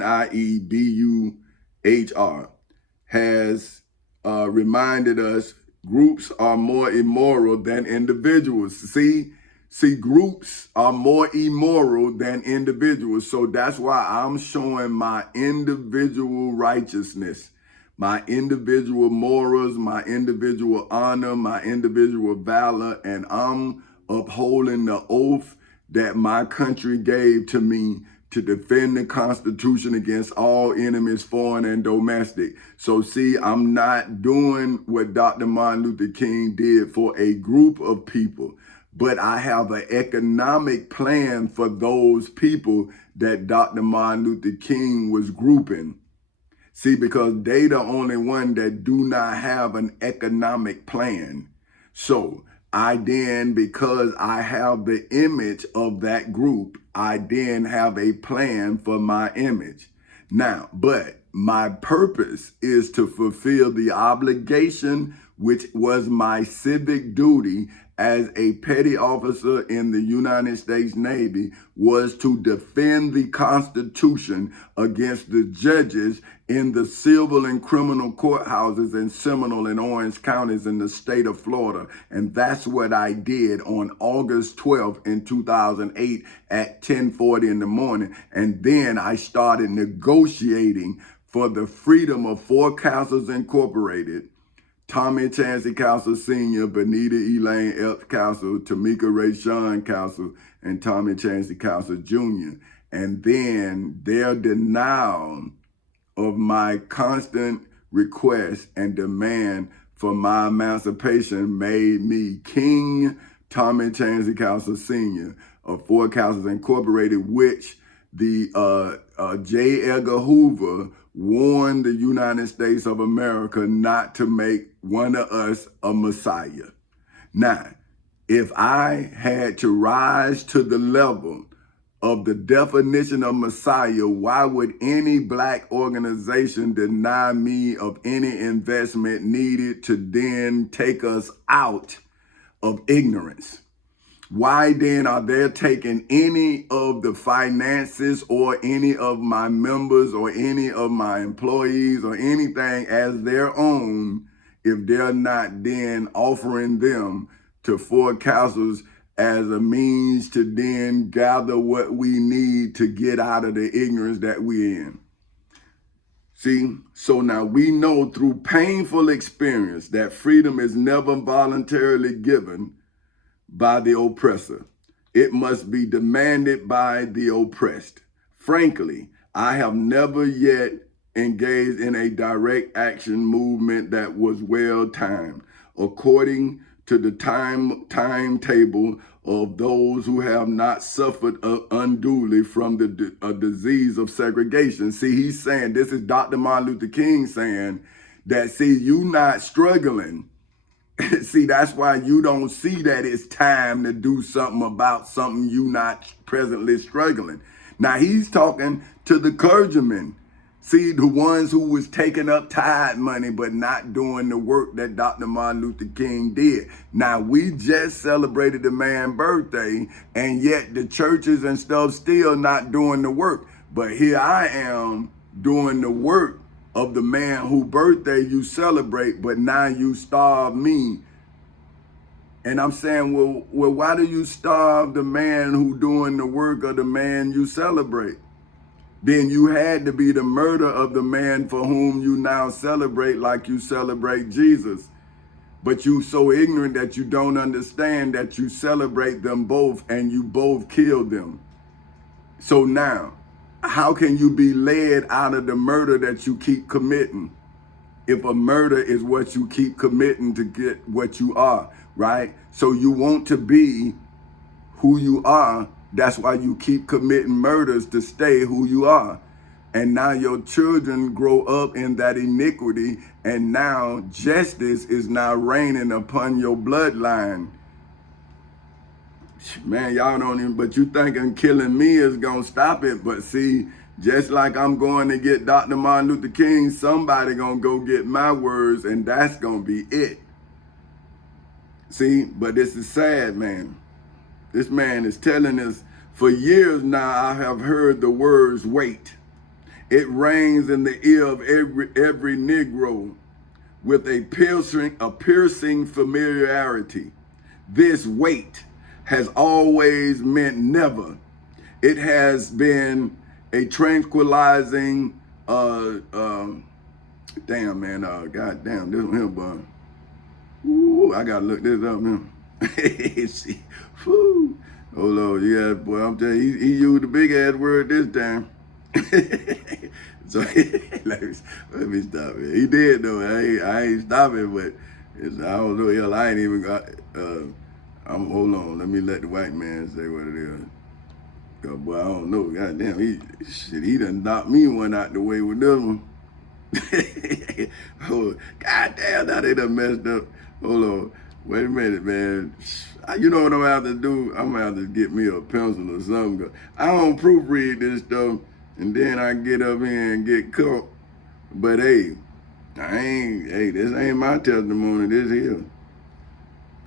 has reminded us groups are more immoral than individuals. See, groups are more immoral than individuals. So that's why I'm showing my individual righteousness, my individual morals, my individual honor, my individual valor, and I'm upholding the oath that my country gave to me to defend the Constitution against all enemies, foreign and domestic. So see, I'm not doing what Dr. Martin Luther King did for a group of people, but I have an economic plan for those people that Dr. Martin Luther King was grouping. See, because they the only one that do not have an economic plan. So I then, because I have the image of that group, I then have a plan for my image. Now, but my purpose is to fulfill the obligation, which was my civic duty as a petty officer in the United States Navy, was to defend the Constitution against the judges in the civil and criminal courthouses in Seminole and Orange counties in the state of Florida. And that's what I did on August 12th in 2008 at 10:40 in the morning. And then I started negotiating for the freedom of Four Castles Incorporated, Tommy Chancey Castle Sr., Benita Elaine Epps Castle, Tamika Ray Sean Castle, and Tommy Chancey Castle Jr. And then their denial of my constant request and demand for my emancipation made me King Tommy Chancey Castle Sr. of Four Castles Incorporated, which the J. Edgar Hoover warned the United States of America not to make one of us a messiah. Now, If I had to rise to the level of the definition of Messiah, why would any black organization deny me of any investment needed to then take us out of ignorance? Why then are they taking any of the finances or any of my members or any of my employees or anything as their own if they're not then offering them to four castles as a means to then gather what we need to get out of the ignorance that we're in? See, so now we know through painful experience that freedom is never voluntarily given by the oppressor. It must be demanded by the oppressed. Frankly, I have never yet engaged in a direct action movement that was well timed, according to the timetable of those who have not suffered unduly from the disease of segregation. See, he's saying, this is Dr. Martin Luther King saying that, see, you not struggling. See, that's why you don't see that it's time to do something about something you not presently struggling. Now, he's talking to the clergymen. See, the ones who was taking up tithe money but not doing the work that Dr. Martin Luther King did. Now, we just celebrated the man's birthday, and yet the churches and stuff still not doing the work. But here I am doing the work of the man whose birthday you celebrate, but now you starve me. And I'm saying, well, why do you starve the man who doing the work of the man you celebrate? Then you had to be the murder of the man for whom you now celebrate like you celebrate Jesus. But you so ignorant that you don't understand that you celebrate them both and you both kill them. So now, how can you be led out of the murder that you keep committing? If a murder is what you keep committing to get what you are, right? So you want to be who you are. That's why you keep committing murders to stay who you are. And now your children grow up in that iniquity, and now justice is now reigning upon your bloodline. Man, y'all don't even, but you thinking killing me is gonna stop it. But see, just like I'm going to get Dr. Martin Luther King, somebody gonna go get my words, and that's gonna be it. See, but this is sad, man. This man is telling us, for years now, I have heard the words, wait. It rings in the ear of every Negro with a piercing familiarity. This wait has always meant never. It has been a tranquilizing, damn man, goddamn, this one here, boy. Ooh, I gotta look this up, man. See, whoo. Hold on, yeah, boy, I'm telling you, he used the big ass word this time. So let me stop it. He did though. I ain't stopping, but I don't know. Hell, I ain't even got. Hold on. Let me let the white man say what it is. Cause boy, I don't know. Goddamn, he done knocked me one out the way with this one. Oh, goddamn, now they done messed up. Hold on. Wait a minute, man. You know what I'm gonna have to do? I'm gonna have to get me a pencil or something. I don't proofread this stuff, and then I get up here and get caught. But hey, this ain't my testimony, this here.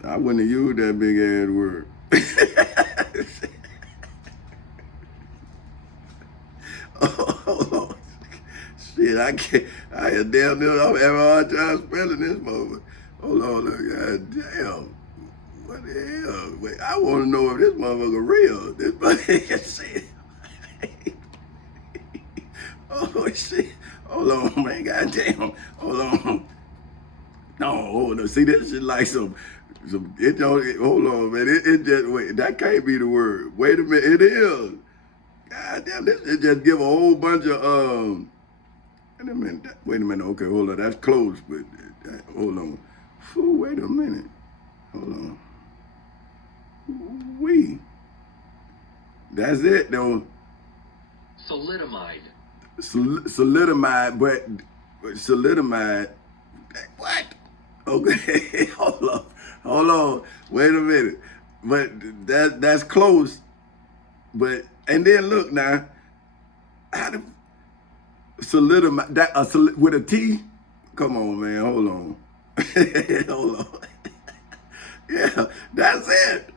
I wouldn't have used that big ass word. Oh, shit, I can't, I'm having a hard time spelling this moment. Hold on, look, god damn. What the hell? Wait, I want to know if this motherfucker real. This motherfucker shit. Oh shit. Hold on, man. Goddamn. Hold on. No, hold on. See, this shit like some it don't, hold on, man. It just, wait, that can't be the word. Wait a minute, it is. Goddamn, it just give a whole bunch of, wait a minute, okay, hold on. That's close, but hold on. Whew, wait a minute. Hold on. That's it, though. Solidomide. Solidomide, but solidomide. What? Okay, hold up. Hold on. Wait a minute. But that's close. But and then look now, how to solidify that with a T? Come on, man. Hold on. Hold on. Yeah, that's it.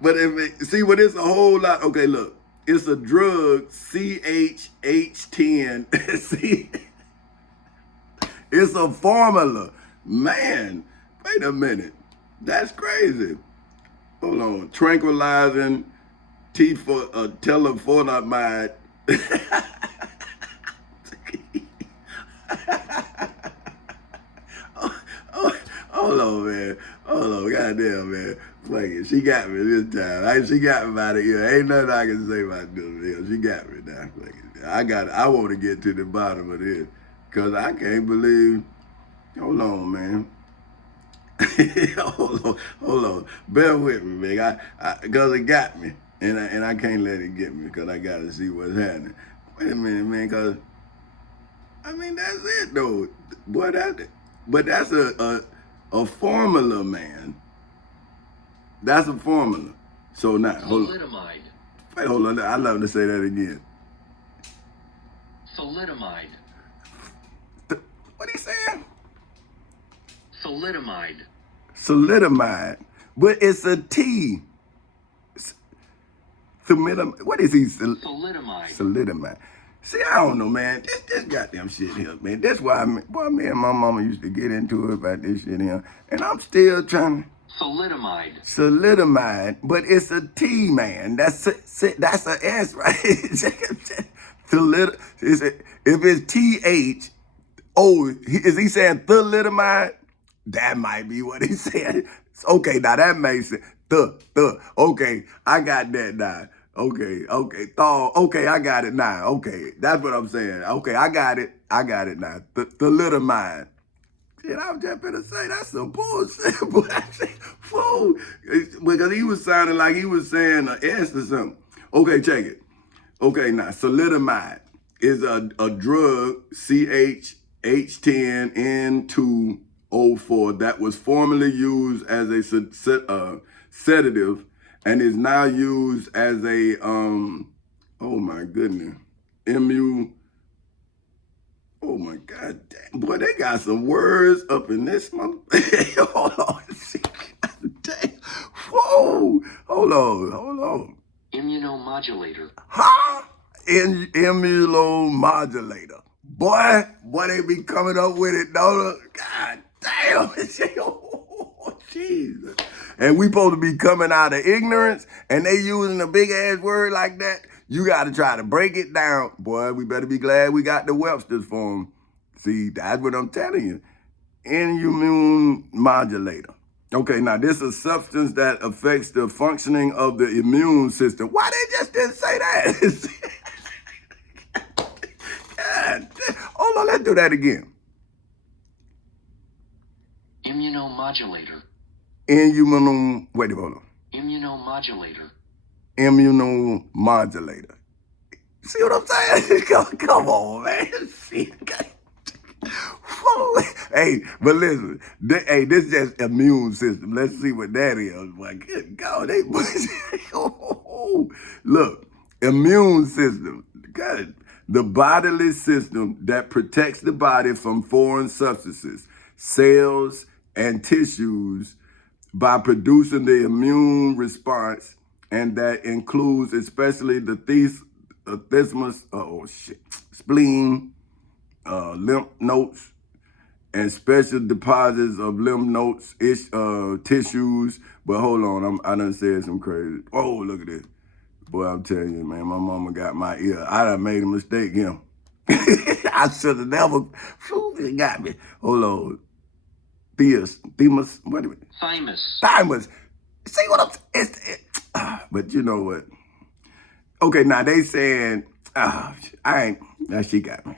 But if it, see what it's a whole lot. Okay, look. It's a drug, CHH10. See, it's a formula. Man, wait a minute. That's crazy. Hold on. Tranquilizing T for telephonamide. Hold on, man. Hold on. Goddamn, man. Fuck it. She got me this time. She got me by the ear. Ain't nothing I can say about this video. She got me now. Fuck it. I want to get to the bottom of this. Because I can't believe. Hold on, man. Hold on. Bear with me, man. Because it got me. And I can't let it get me because I got to see what's happening. Wait a minute, man. Because, I mean, that's it, though. Boy, but that's a formula, man. That's a formula. So now, hold on. Thalidomide. Wait, hold on. I'd love to say that again. Thalidomide. What he saying? Thalidomide. Thalidomide. But it's a T. What is he? Thalidomide. Thalidomide. See, I don't know, man. This goddamn shit here, man. That's why, boy, me and my mama used to get into it about this shit here. And I'm still trying to. Thalidomide. Thalidomide, but it's a T, man. That's a S, right? If it's TH, is he saying thalidomide? That might be what he said. Okay, now that makes sense. Okay, I got that now. Okay. Okay, I got it now. Okay, that's what I'm saying. Okay, I got it now. Thalidomide. Shit, I was just gonna say that's some bullshit. But I said, fool, because he was sounding like he was saying an S or something. Okay, check it. Okay, now thalidomide is a drug, CHH10N2O4, that was formerly used as a sedative and is now used as a oh my goodness, oh my God, damn. Boy, they got some words up in this month. Hold on. Damn. Whoa. Hold on. Immunomodulator. Huh? Immunomodulator. Boy, they be coming up with it, don't they? God damn. Oh, Jesus. And we supposed to be coming out of ignorance, and they using a big ass word like that. You got to try to break it down. Boy, we better be glad we got the Webster's for them. See, that's what I'm telling you. Immune modulator. Okay, now this is a substance that affects the functioning of the immune system. Why they just didn't say that? God, hold on, let's do that again. Immunomodulator. Wait, hold on. Immunomodulator. Immunomodulator. See what I'm saying? Come on, man. See, hey, but listen, this is just immune system. Let's see what that is. Boy, good God, look, immune system. God, the bodily system that protects the body from foreign substances, cells, and tissues by producing the immune response, and that includes especially the spleen, lymph nodes, and special deposits of lymph nodes, tissues. But hold on, I done said some crazy. Oh, look at this. Boy, I'm telling you, man, my mama got my ear. I done made a mistake here. I should have never, it got me. Hold on. Thymus, what is it? Thymus. See what I'm saying? But you know what? Okay, now they saying, she got me.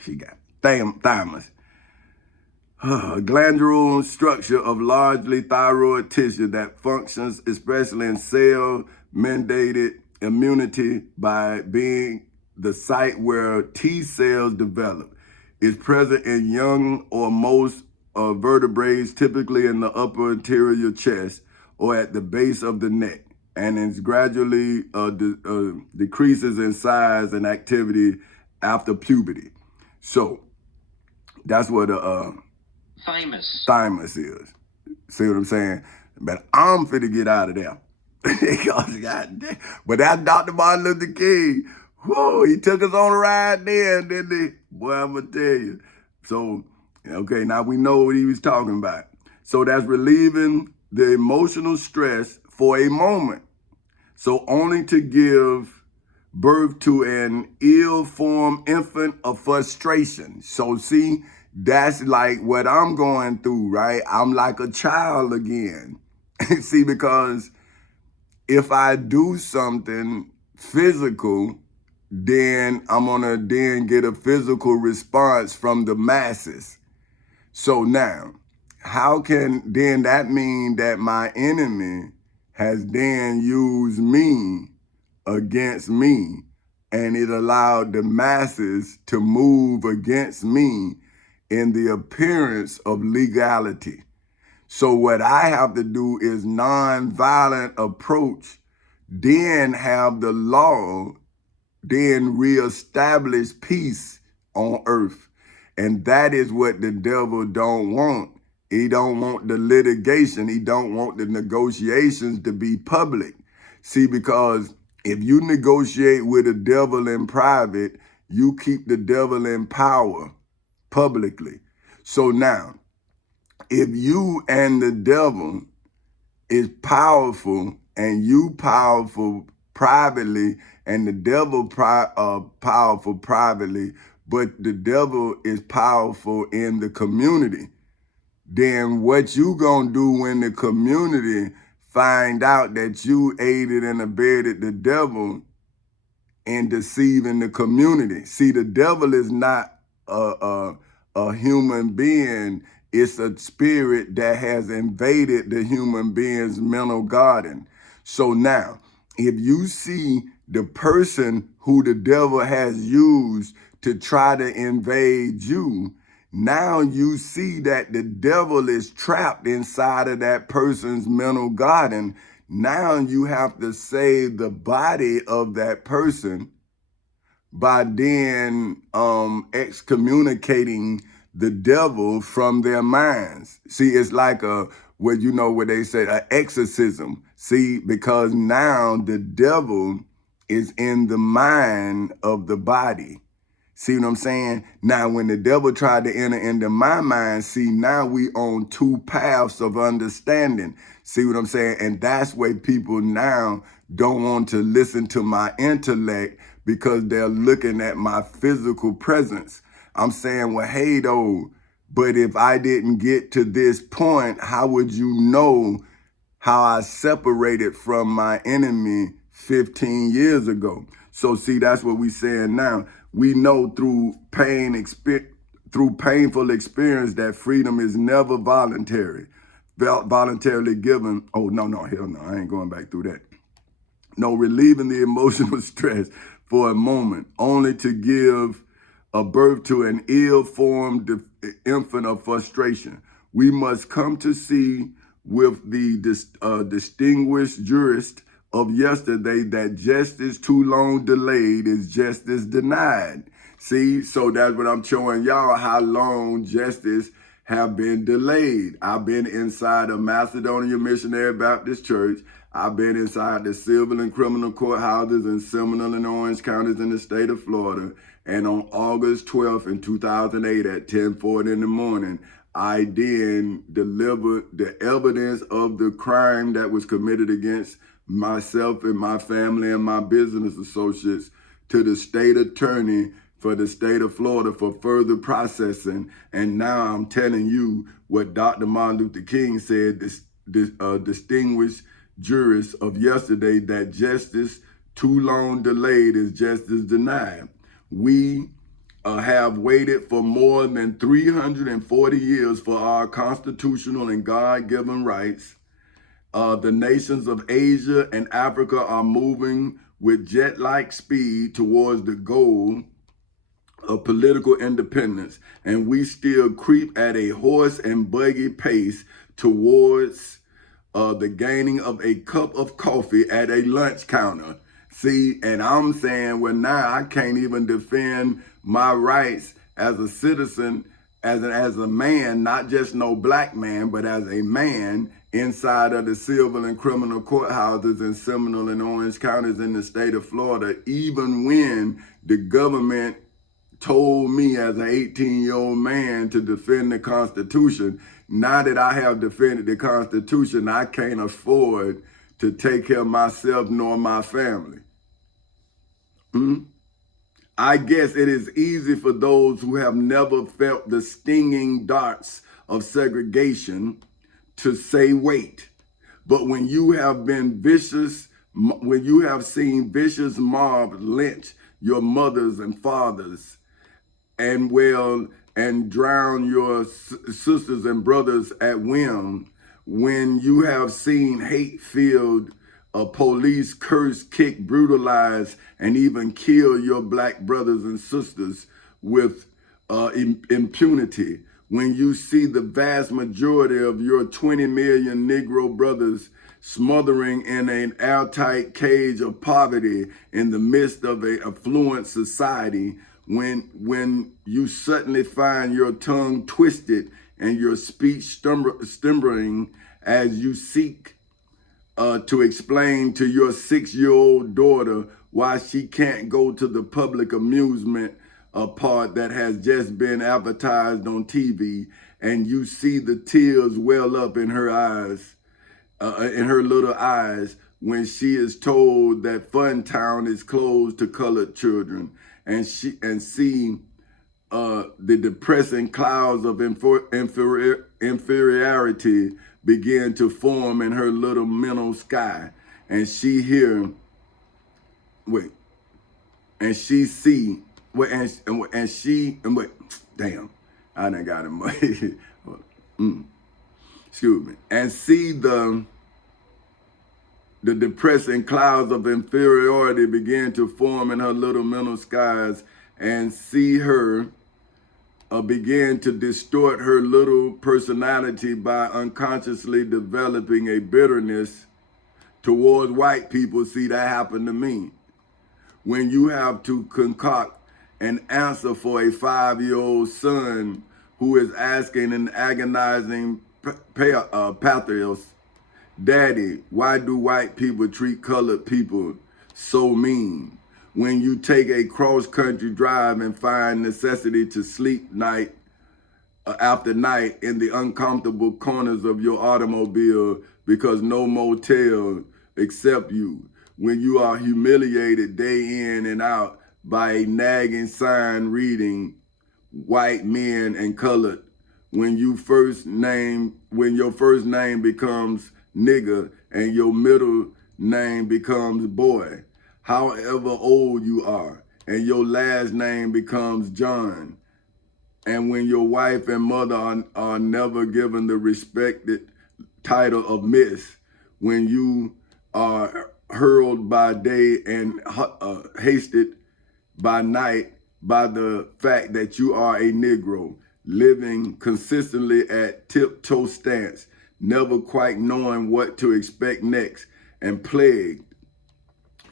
Thymus. Glandular structure of largely thyroid tissue that functions especially in cell-mediated immunity by being the site where T cells develop. Is present in young or most vertebrates, typically in the upper anterior chest, or at the base of the neck, and it gradually decreases in size and activity after puberty. So that's what a thymus is. See what I'm saying? But I'm finna get out of there. Because, goddamn. But that Dr. Martin Luther King, whoa, he took us on a ride then, didn't he? Boy, I'm gonna tell you. So, okay, now we know what he was talking about. So that's relieving the emotional stress for a moment. So only to give birth to an ill-formed infant of frustration. So see, that's like what I'm going through, right? I'm like a child again. See, because if I do something physical, then I'm gonna then get a physical response from the masses. So now, how can then that mean that my enemy has then used me against me, and it allowed the masses to move against me in the appearance of legality? So what I have to do is nonviolent approach, then have the law, then reestablish peace on earth. And that is what the devil don't want. He don't want the litigation. He don't want the negotiations to be public. See, because if you negotiate with the devil in private, you keep the devil in power publicly. So now, if you and the devil is powerful and you powerful privately and the devil powerful privately, but the devil is powerful in the community, then what you gonna do when the community find out that you aided and abetted the devil in deceiving the community? See, the devil is not a human being. It's a spirit that has invaded the human being's mental garden. So now, if you see the person who the devil has used to try to invade you, now you see that the devil is trapped inside of that person's mental garden. Now you have to save the body of that person by then excommunicating the devil from their minds. See, it's like what they say, an exorcism. See, because now the devil is in the mind of the body. See what I'm saying? Now, when the devil tried to enter into my mind, see, now we on two paths of understanding. See what I'm saying? And that's why people now don't want to listen to my intellect, because they're looking at my physical presence. I'm saying, well, hey, though, but if I didn't get to this point, how would you know how I separated from my enemy 15 years ago? So see, that's what we saying now. We know through painful experience that freedom is never voluntary, voluntarily given. Oh, no, hell no, I ain't going back through that. No, relieving the emotional stress for a moment, only to give a birth to an ill-formed infant of frustration. We must come to see with the distinguished jurist of yesterday that justice too long delayed is justice denied. See, so that's what I'm showing y'all, how long justice have been delayed. I've been inside of Macedonia Missionary Baptist Church. I've been inside the civil and criminal courthouses in Seminole and Orange counties in the state of Florida. And on August 12th in 2008 at 10:40 in the morning, I then delivered the evidence of the crime that was committed against myself and my family and my business associates to the state attorney for the state of Florida for further processing. And now I'm telling you what Dr. Martin Luther King said, this distinguished jurist of yesterday, that justice too long delayed is justice denied. We have waited for more than 340 years for our constitutional and God-given rights. The nations of Asia and Africa are moving with jet-like speed towards the goal of political independence, and we still creep at a horse and buggy pace towards the gaining of a cup of coffee at a lunch counter. See, and I'm saying, well, now I can't even defend my rights as a citizen, as a man, not just no black man, but as a man inside of the civil and criminal courthouses in Seminole and Orange counties in the state of Florida, even when the government told me as an 18-year-old man to defend the Constitution. Now that I have defended the Constitution, I can't afford to take care of myself nor my family. I guess it is easy for those who have never felt the stinging darts of segregation to say wait. But when you have been vicious, when you have seen vicious mobs lynch your mothers and fathers and drown your sisters and brothers at whim, when you have seen hate-filled police curse, kick, brutalize, and even kill your black brothers and sisters with impunity, when you see the vast majority of your 20 million Negro brothers smothering in an airtight cage of poverty in the midst of an affluent society, when you suddenly find your tongue twisted and your speech stumbling as you seek to explain to your 6-year-old daughter why she can't go to the public amusement part that has just been advertised on TV, and you see the tears well up in her eyes, in her little eyes, when she is told that Funtown is closed to colored children, and see the depressing clouds of inferiority begin to form in her little mental sky, and she hear, and she see, damn, I done got it. Excuse me, and see the depressing clouds of inferiority begin to form in her little mental skies, and see her begin to distort her little personality by unconsciously developing a bitterness towards white people. See, that happened to me. When you have to concoct an answer for a 5-year-old son who is asking an agonizing pathos, Daddy, why do white people treat colored people so mean? When you take a cross-country drive and find necessity to sleep night after night in the uncomfortable corners of your automobile because no motel accept you. When you are humiliated day in and out by a nagging sign reading white men and colored. When your first name becomes nigger and your middle name becomes boy, however old you are, and your last name becomes John. And when your wife and mother are never given the respected title of Miss, when you are hurled by day and hasted by night by the fact that you are a Negro, living consistently at tiptoe stance, never quite knowing what to expect next, and plagued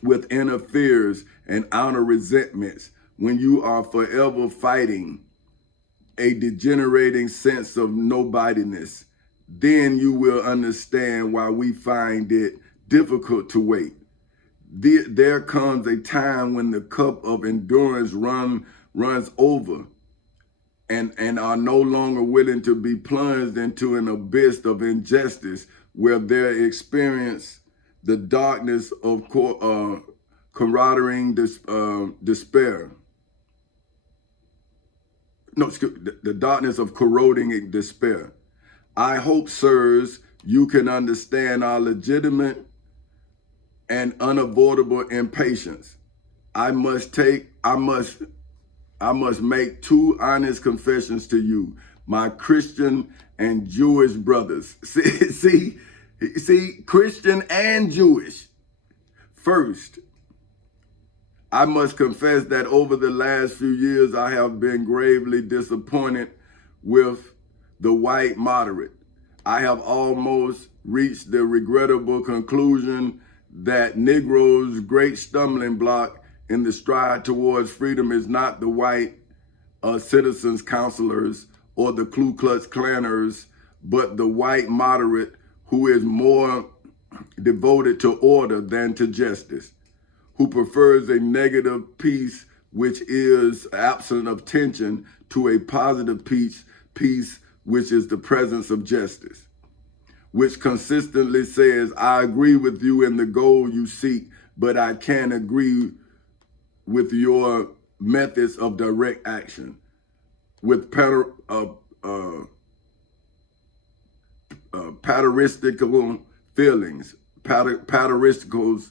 with inner fears and outer resentments, when you are forever fighting a degenerating sense of nobodiness, then you will understand why we find it difficult to wait. There comes a time when the cup of endurance runs over and are no longer willing to be plunged into an abyss of injustice where they experience the darkness of corroding despair. No, the darkness of corroding despair. I hope, sirs, you can understand our legitimate and unavoidable impatience. I must make 2 honest confessions to you, my Christian and Jewish brothers. See, Christian and Jewish. First, I must confess that over the last few years, I have been gravely disappointed with the white moderate. I have almost reached the regrettable conclusion that Negroes' great stumbling block in the stride towards freedom is not the white citizens counselors or the Ku Klux Klanners, but the white moderate who is more devoted to order than to justice, who prefers a negative peace which is absent of tension to a positive peace which is the presence of justice, which consistently says, I agree with you in the goal you seek, but I can't agree with your methods of direct action, with pateristical feelings, pateristicals,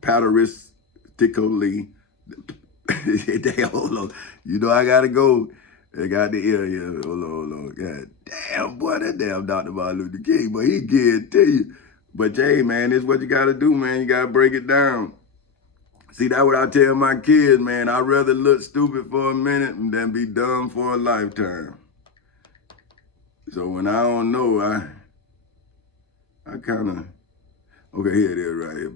pateristically, hold on, you know I gotta go. I got the ear, yeah, hold on. God damn, boy, that damn Dr. Martin Luther King, but he get to you. But hey, man, this is what you gotta do, man. You gotta break it down. See, that's what I tell my kids, man. I'd rather look stupid for a minute than be dumb for a lifetime. So when I don't know, I kind of, okay, here it is right here.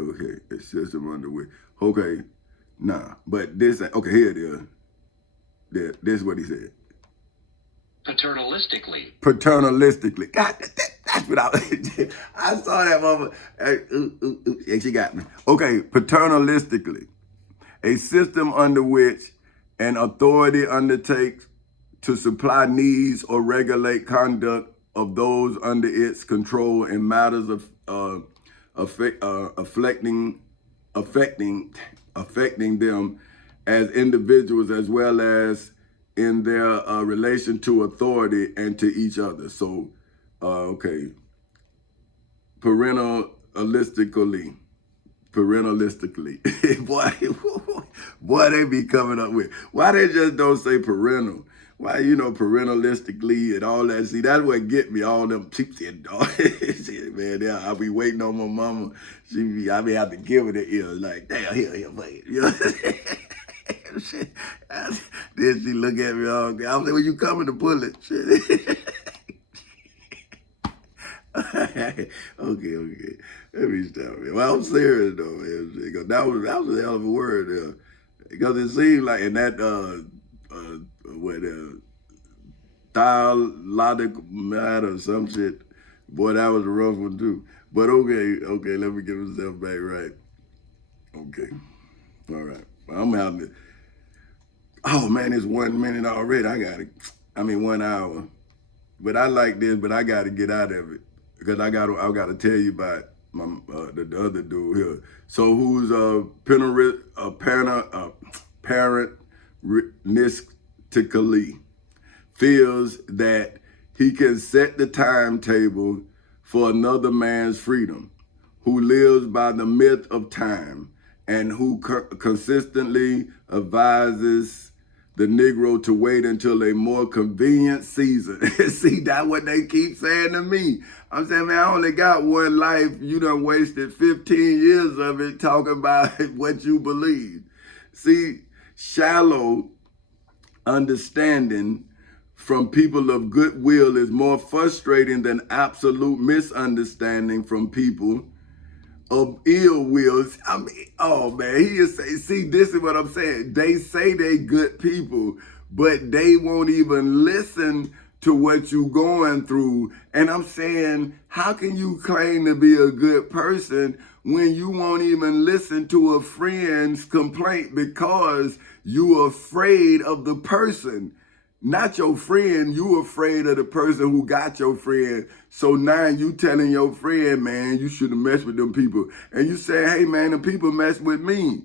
Okay, it's system underway. Okay, nah, but this, okay, here it is. This is what he said. Paternalistically. Paternalistically. God, that's what I saw that mama. And she got me. Okay, paternalistically. A system under which an authority undertakes to supply needs or regulate conduct of those under its control in matters of affecting them as individuals as well as in their relation to authority and to each other. So, okay, parentalistically, boy, they be coming up with, why they just don't say parental? Why, parentalistically and all that. See, that's what get me, all them cheap shit, dog. Shit, man, yeah, I be waiting on my mama. I be have to give her the ear, like, damn, here, wait. You know what I'm saying? Shit. Then she look at me all day. I'm like, when you coming to pull it? Shit. Okay. Let me stop, man. Well, I'm serious though, man. Because that was a hell of a word, because it seemed like in that dialogic matter or some shit. Boy, that was a rough one too. But okay, let me get myself back right. Okay. All right. I'm out there. Oh man, it's 1 minute already. 1 hour. But I like this, but I gotta get out of it. Because I gotta tell you about my the other dude here. So who's parentistically feels that he can set the timetable for another man's freedom, who lives by the myth of time, and who consistently advises the Negro to wait until a more convenient season. See, that's what they keep saying to me. I'm saying, man, I only got one life. You done wasted 15 years of it talking about what you believe. See, shallow understanding from people of goodwill is more frustrating than absolute misunderstanding from people of ill wills. I mean, oh man, he is saying, see, this is what I'm saying. They say they good people, but they won't even listen to what you going through. And I'm saying, how can you claim to be a good person when you won't even listen to a friend's complaint because you're afraid of the person? Not your friend, you afraid of the person who got your friend. So now you telling your friend, man, you shouldn't mess with them people. And you say, hey man, the people mess with me.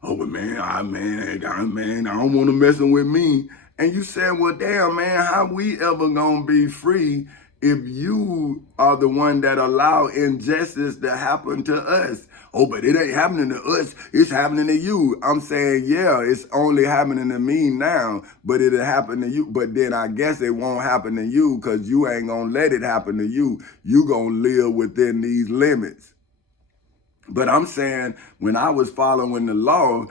Oh, but man, I don't want them messing with me. And you say, well, damn, man, how we ever gonna be free if you are the one that allow injustice to happen to us? Oh, but it ain't happening to us, it's happening to you. I'm saying, yeah, it's only happening to me now, but it'll happen to you. But then I guess it won't happen to you because you ain't gonna let it happen to you. You gonna live within these limits. But I'm saying when I was following the law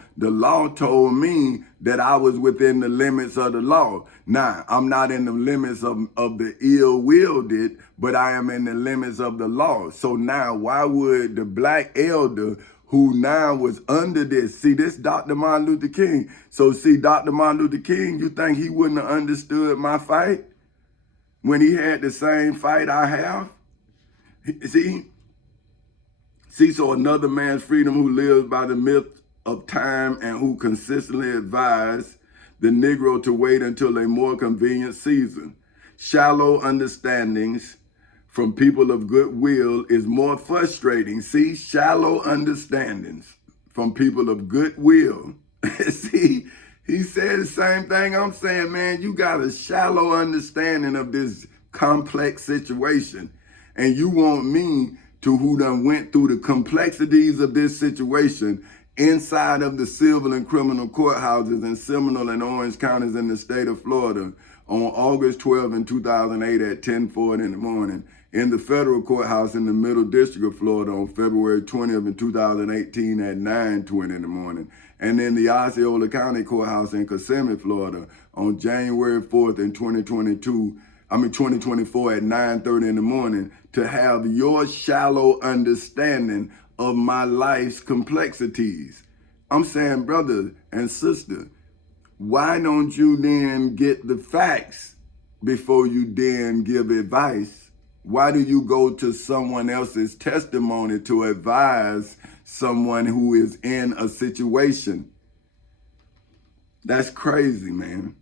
told me that I was within the limits of the law. Now, I'm not in the limits of the ill-willed, but I am in the limits of the law. So now, why would the black elder who now was under this, see this Dr. Martin Luther King. So see, Dr. Martin Luther King, you think he wouldn't have understood my fight when he had the same fight I have? See, so another man's freedom who lives by the myth of time and who consistently advise the Negro to wait until a more convenient season. Shallow understandings from people of goodwill is more frustrating. See, shallow understandings from people of goodwill. See, he said the same thing I'm saying, man. You got a shallow understanding of this complex situation. And you want me to, who done went through the complexities of this situation inside of the civil and criminal courthouses in Seminole and Orange counties in the state of Florida on August 12 in 2008 at 10:40 in the morning, in the federal courthouse in the Middle District of Florida on February 20th in 2018 at 9:20 in the morning, and in the Osceola County Courthouse in Kissimmee, Florida on January 4th in 2024 at 9:30 in the morning, to have your shallow understanding of my life's complexities. I'm saying, brother and sister, why don't you then get the facts before you then give advice? Why do you go to someone else's testimony to advise someone who is in a situation? That's crazy, man.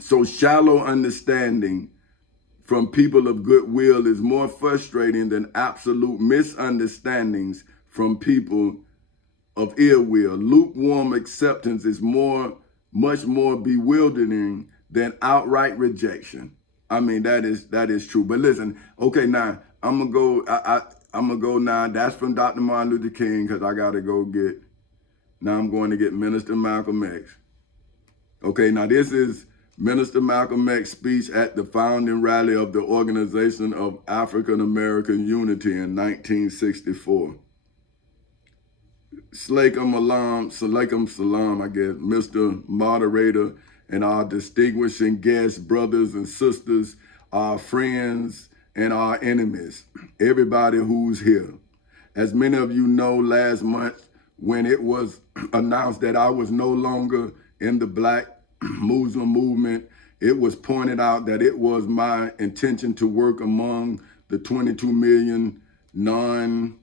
So shallow understanding from people of goodwill is more frustrating than absolute misunderstandings from people of ill will. Lukewarm acceptance is much more bewildering than outright rejection. I mean, that is true. But listen, okay, now I'm gonna go. I'm gonna go now. That's from Dr. Martin Luther King, because I gotta go get. Now I'm going to get Minister Malcolm X. Okay, now this is Minister Malcolm X's speech at the founding rally of the Organization of African American Unity in 1964. Salaikum salam, I guess, Mr. Moderator, and our distinguishing guests, brothers and sisters, our friends and our enemies, everybody who's here. As many of you know, last month when it was announced that I was no longer in the Black Muslim movement, it was pointed out that it was my intention to work among the 22 million non-Muslim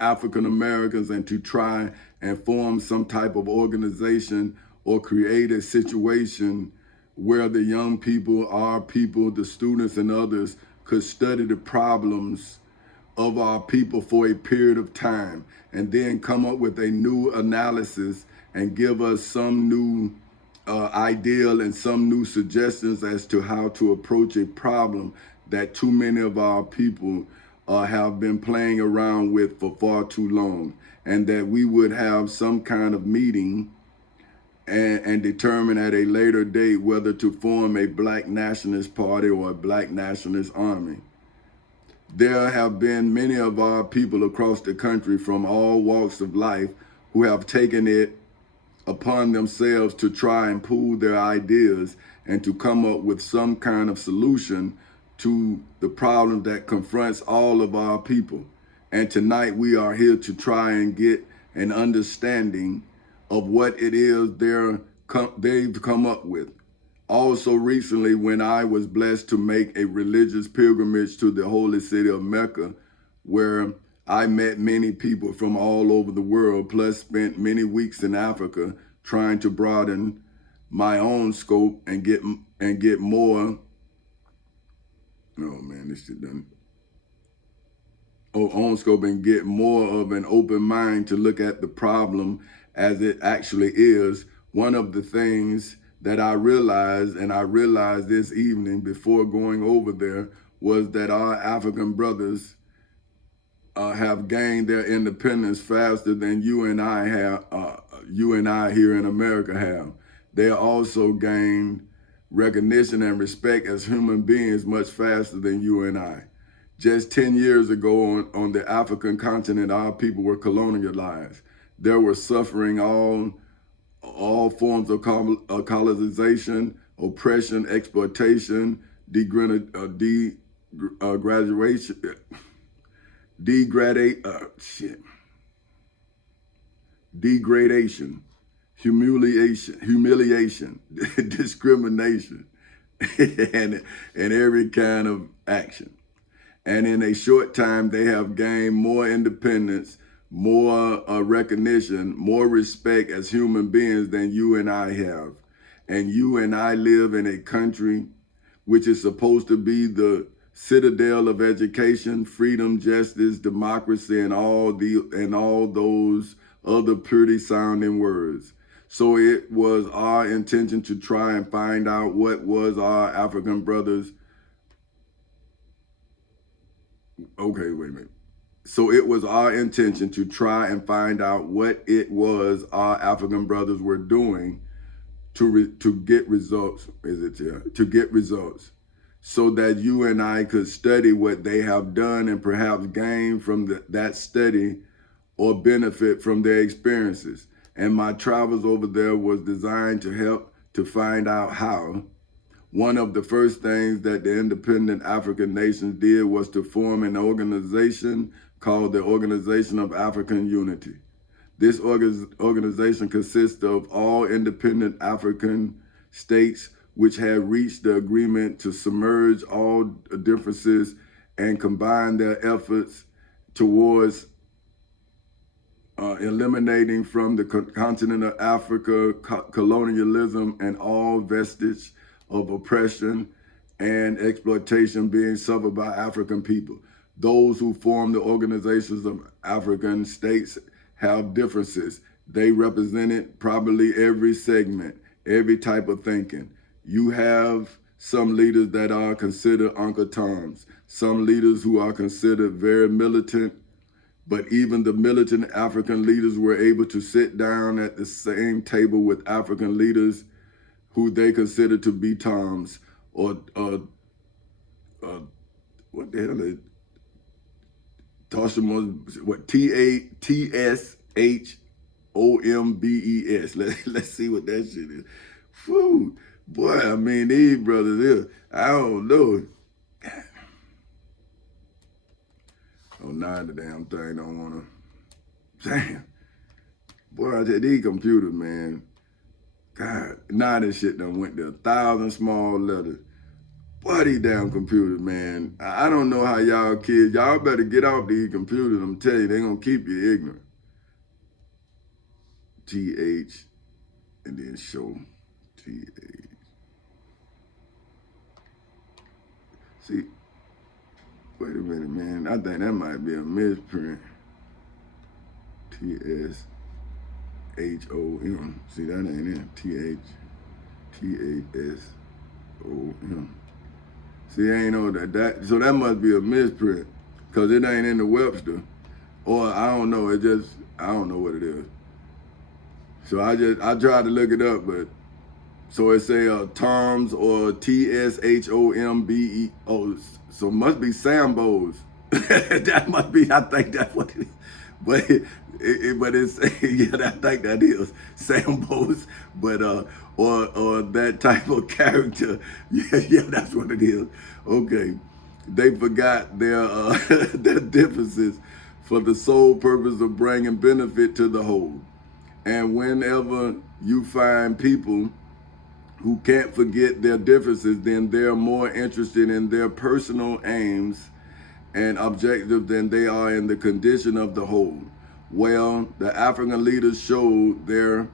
African Americans and to try and form some type of organization or create a situation where the young people, our people, the students and others could study the problems of our people for a period of time and then come up with a new analysis and give us some new ideal and some new suggestions as to how to approach a problem that too many of our people have been playing around with for far too long, and that we would have some kind of meeting and determine at a later date whether to form a Black nationalist party or a Black nationalist army. There have been many of our people across the country from all walks of life who have taken it upon themselves to try and pool their ideas and to come up with some kind of solution to the problem that confronts all of our people. And tonight we are here to try and get an understanding of what it is they've come up with. Also recently, when I was blessed to make a religious pilgrimage to the holy city of Mecca, where I met many people from all over the world, plus spent many weeks in Africa trying to broaden my own scope and get more. Oh man, this shit done. Own scope and get more of an open mind to look at the problem as it actually is. One of the things that I realized, and I realized this evening before going over there, was that our African brothers have gained their independence faster than you and I here in America have. They also gained recognition and respect as human beings much faster than you and I. Just 10 years ago on the African continent, our people were colonialized. There was suffering, all forms of colonization, oppression, exploitation, degradation, degradation, humiliation, discrimination, and every kind of action. And in a short time, they have gained more independence, more recognition, more respect as human beings than you and I have. And you and I live in a country which is supposed to be the citadel of education, freedom, justice, democracy, and all those other pretty sounding words. So it was our intention to try and find out what was our African brothers. Okay, wait a minute. So it was our intention to try and find out what it was our African brothers were doing to get results. To get results, so that you and I could study what they have done and perhaps gain from that study or benefit from their experiences. And my travels over there was designed to help to find out how. One of the first things that the independent African nations did was to form an organization called the Organization of African Unity. This organization consists of all independent African states which had reached the agreement to submerge all differences and combine their efforts towards eliminating from the continent of Africa colonialism and all vestige of oppression and exploitation being suffered by African people. Those who form the organizations of African states have differences. They represented probably every segment, every type of thinking. You have some leaders that are considered Uncle Toms, some leaders who are considered very militant, but even the militant African leaders were able to sit down at the same table with African leaders who they consider to be Toms, or what the hell is Toshimos, what TSHOMBES. Let's see what that shit is. Whew. Boy, I mean, these brothers here, I don't know. Oh, now the damn thing don't wanna. Damn. Boy, I tell you, these computers, man. God, now this shit done went to 1,000 small letters. Boy, these damn computers, man. I don't know how y'all kids, y'all better get off these computers. I'm telling you, they gonna keep you ignorant. TH, and then show TH. See, wait a minute, man. I think that might be a misprint. TSHOM. See, that ain't it. THASOM. See, I ain't know that. So that must be a misprint, because it ain't in the Webster. Or I don't know. I don't know what it is. So I tried to look it up, but so it say Toms or TSHOMBE. Oh, so it must be Sambos. That must be. I think that's what it is. But it's yeah, I think that is Sambos. But or that type of character. Yeah, that's what it is. Okay, they forgot their their differences for the sole purpose of bringing benefit to the whole. And whenever you find people who can't forget their differences, then they're more interested in their personal aims and objectives than they are in the condition of the whole. Well, the African leaders showed their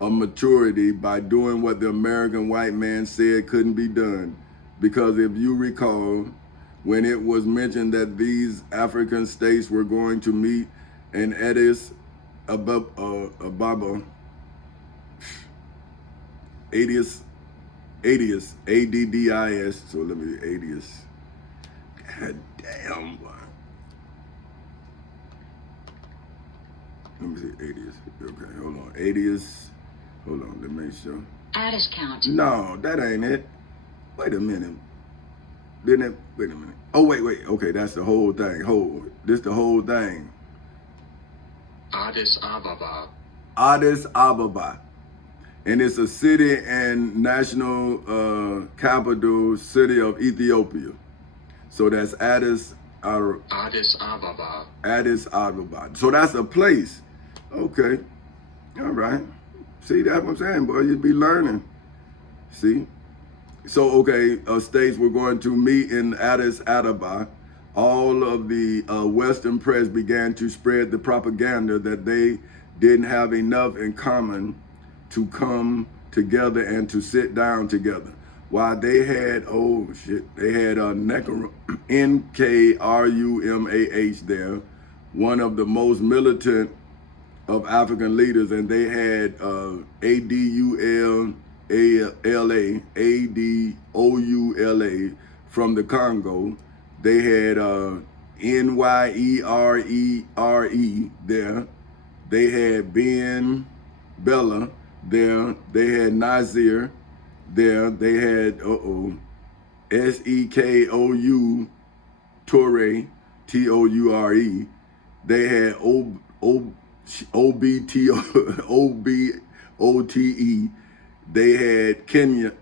maturity by doing what the American white man said couldn't be done. Because if you recall, when it was mentioned that these African states were going to meet in Addis Ababa, ADDIS, ADDIS, so let me, ADDIS. God damn, boy. Let me see, ADDIS. Okay, hold on. ADDIS, hold on, let me make sure. Addis count. No, that ain't it. Wait a minute. Didn't it? Wait a minute. Oh, wait. Okay, that's the whole thing. This the whole thing. Addis Ababa. Addis Ababa. And it's a city and national capital city of Ethiopia. So that's Addis Ababa. Addis Ababa. So that's a place. Okay. All right. See, that's what I'm saying, boy. You'd be learning. See? So, okay, states were going to meet in Addis Ababa. All of the Western press began to spread the propaganda that they didn't have enough in common to come together and to sit down together. While they had, they had Nkrumah there, one of the most militant of African leaders, and they had ADOULA from the Congo. They had NYERERE there. They had Ben Bella there. They had Nazir there. They had SEKOU Toure, TOURE. They had OBOTE. They had Kenya.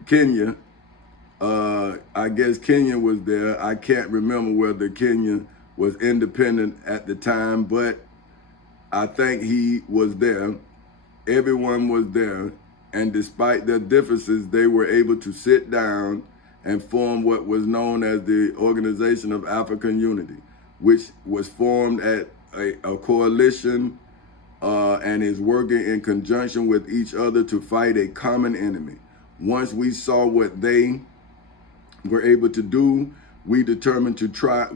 I guess Kenya was there. I can't remember whether Kenya was independent at the time, but I think he was there. Everyone was there. And despite their differences, they were able to sit down and form what was known as the Organization of African Unity, which was formed at a coalition and is working in conjunction with each other to fight a common enemy. Once we saw what they were able to do, we determined to try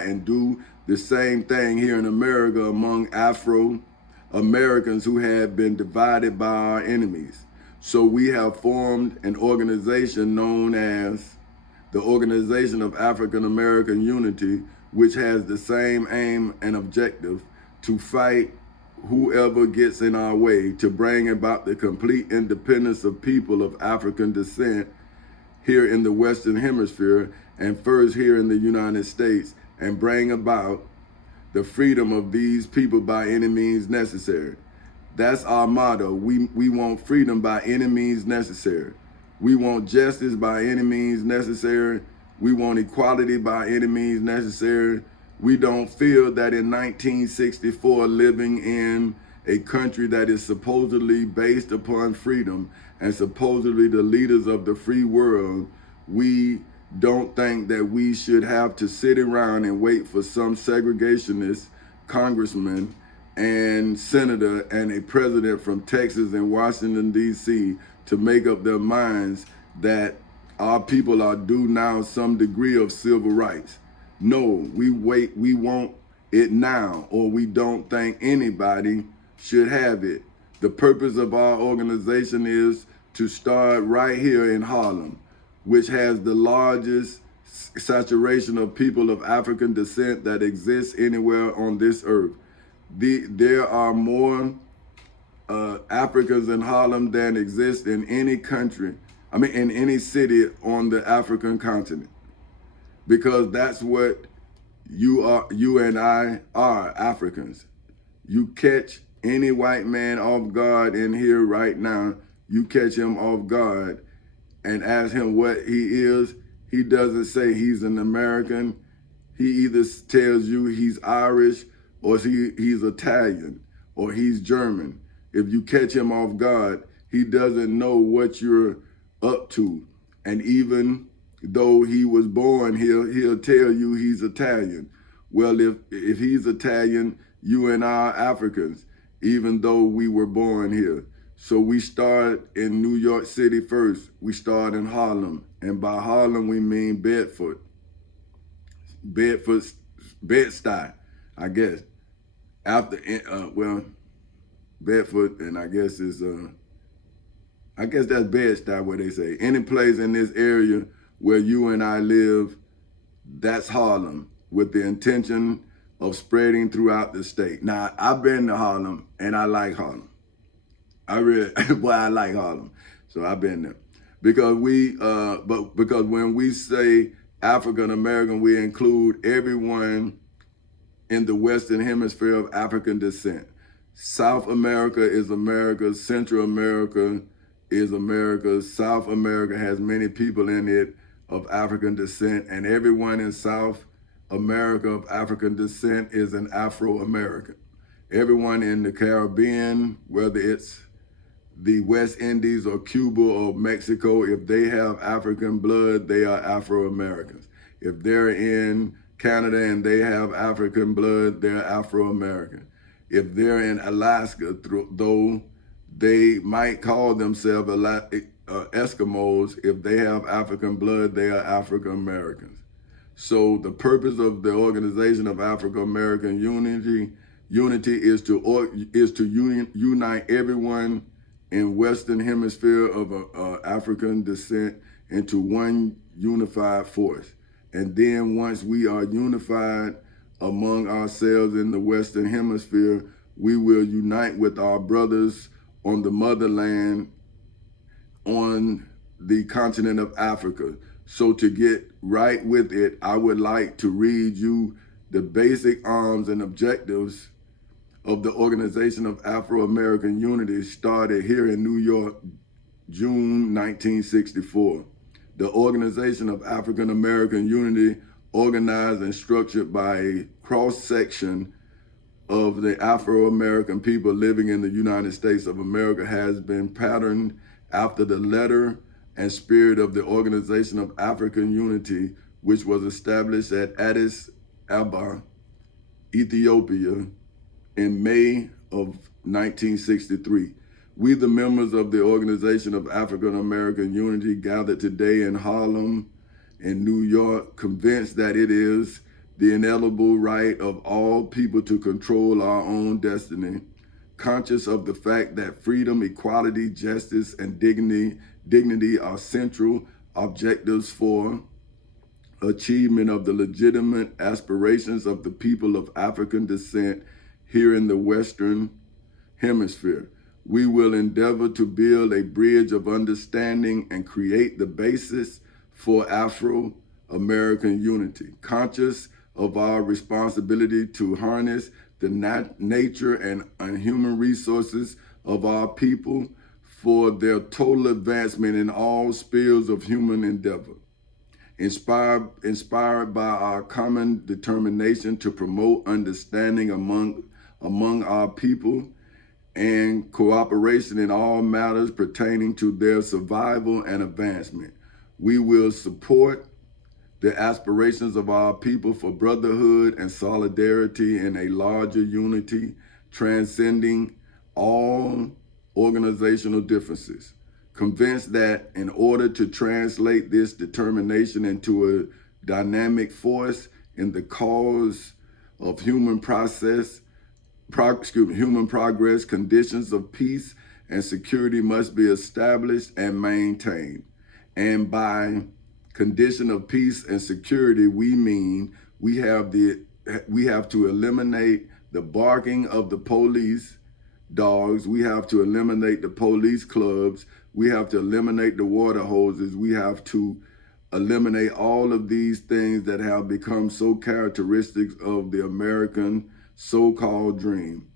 and do the same thing here in America among Afro-Americans who had been divided by our enemies. So we have formed an organization known as the Organization of African American Unity, which has the same aim and objective to fight whoever gets in our way, to bring about the complete independence of people of African descent here in the Western Hemisphere, and first here in the United States, and bring about the freedom of these people by any means necessary. That's our motto. We want freedom by any means necessary. We want justice by any means necessary. We want equality by any means necessary. We don't feel that in 1964, living in a country that is supposedly based upon freedom and supposedly the leaders of the free world, we don't think that we should have to sit around and wait for some segregationist congressman and senator and a president from Texas and Washington, D.C. to make up their minds that our people are due now some degree of civil rights. No, we want it now, or we don't think anybody should have it. The purpose of our organization is to start right here in Harlem, which has the largest saturation of people of African descent that exists anywhere on this earth. There are more Africans in Harlem than exist in any country, in any city on the African continent. Because that's what you and I are, Africans. You catch any white man off guard in here right now, you catch him off guard and ask him what he is, he doesn't say he's an American. He either tells you he's Irish, or he's Italian, or he's German. If you catch him off guard, he doesn't know what you're up to. And even though he was born here, he'll tell you he's Italian. Well, if he's Italian, you and I are Africans, even though we were born here. So we start in New York City first. We start in Harlem. And by Harlem, we mean Bedford. Bed-Stuy, I guess. Bedford, and I guess that's Bed-Stuy, where they say. Any place in this area where you and I live, that's Harlem, with the intention of spreading throughout the state. Now, I've been to Harlem, and I like Harlem. I like Harlem, so I've been there. because because when we say African American, we include everyone in the Western Hemisphere of African descent. South America is America. Central America is America. South America has many people in it of African descent, and everyone in South America of African descent is an Afro-American. Everyone in the Caribbean, whether it's the West Indies or Cuba or Mexico, if they have African blood, they are Afro-Americans. If they're in Canada and they have African blood, they're Afro-American. If they're in Alaska, though they might call themselves Eskimos, if they have African blood, they are African Americans. So the purpose of the Organization of African American Unity is to unite everyone in Western Hemisphere of African descent into one unified force. And then once we are unified among ourselves in the Western Hemisphere, we will unite with our brothers on the motherland on the continent of Africa. So to get right with it, I would like to read you the basic arms and objectives of the Organization of Afro-American Unity, started here in New York, June 1964. The Organization of African American Unity, organized and structured by a cross-section of the Afro-American people living in the United States of America, has been patterned after the letter and spirit of the Organization of African Unity, which was established at Addis Ababa, Ethiopia, in May of 1963. We, the members of the Organization of African American Unity, gathered today in Harlem, in New York, convinced that it is the inalienable right of all people to control our own destiny, conscious of the fact that freedom, equality, justice, and dignity are central objectives for achievement of the legitimate aspirations of the people of African descent here in the Western Hemisphere. We will endeavor to build a bridge of understanding and create the basis for Afro-American unity, conscious of our responsibility to harness the nature and human resources of our people for their total advancement in all spheres of human endeavor. Inspired by our common determination to promote understanding among our people and cooperation in all matters pertaining to their survival and advancement, we will support the aspirations of our people for brotherhood and solidarity in a larger unity, transcending all organizational differences. Convinced that in order to translate this determination into a dynamic force in the cause of human progress, conditions of peace and security must be established and maintained. And by condition of peace and security, we mean we have to eliminate the barking of the police dogs. We have to eliminate the police clubs. We have to eliminate the water hoses. We have to eliminate all of these things that have become so characteristics of the American so-called dream.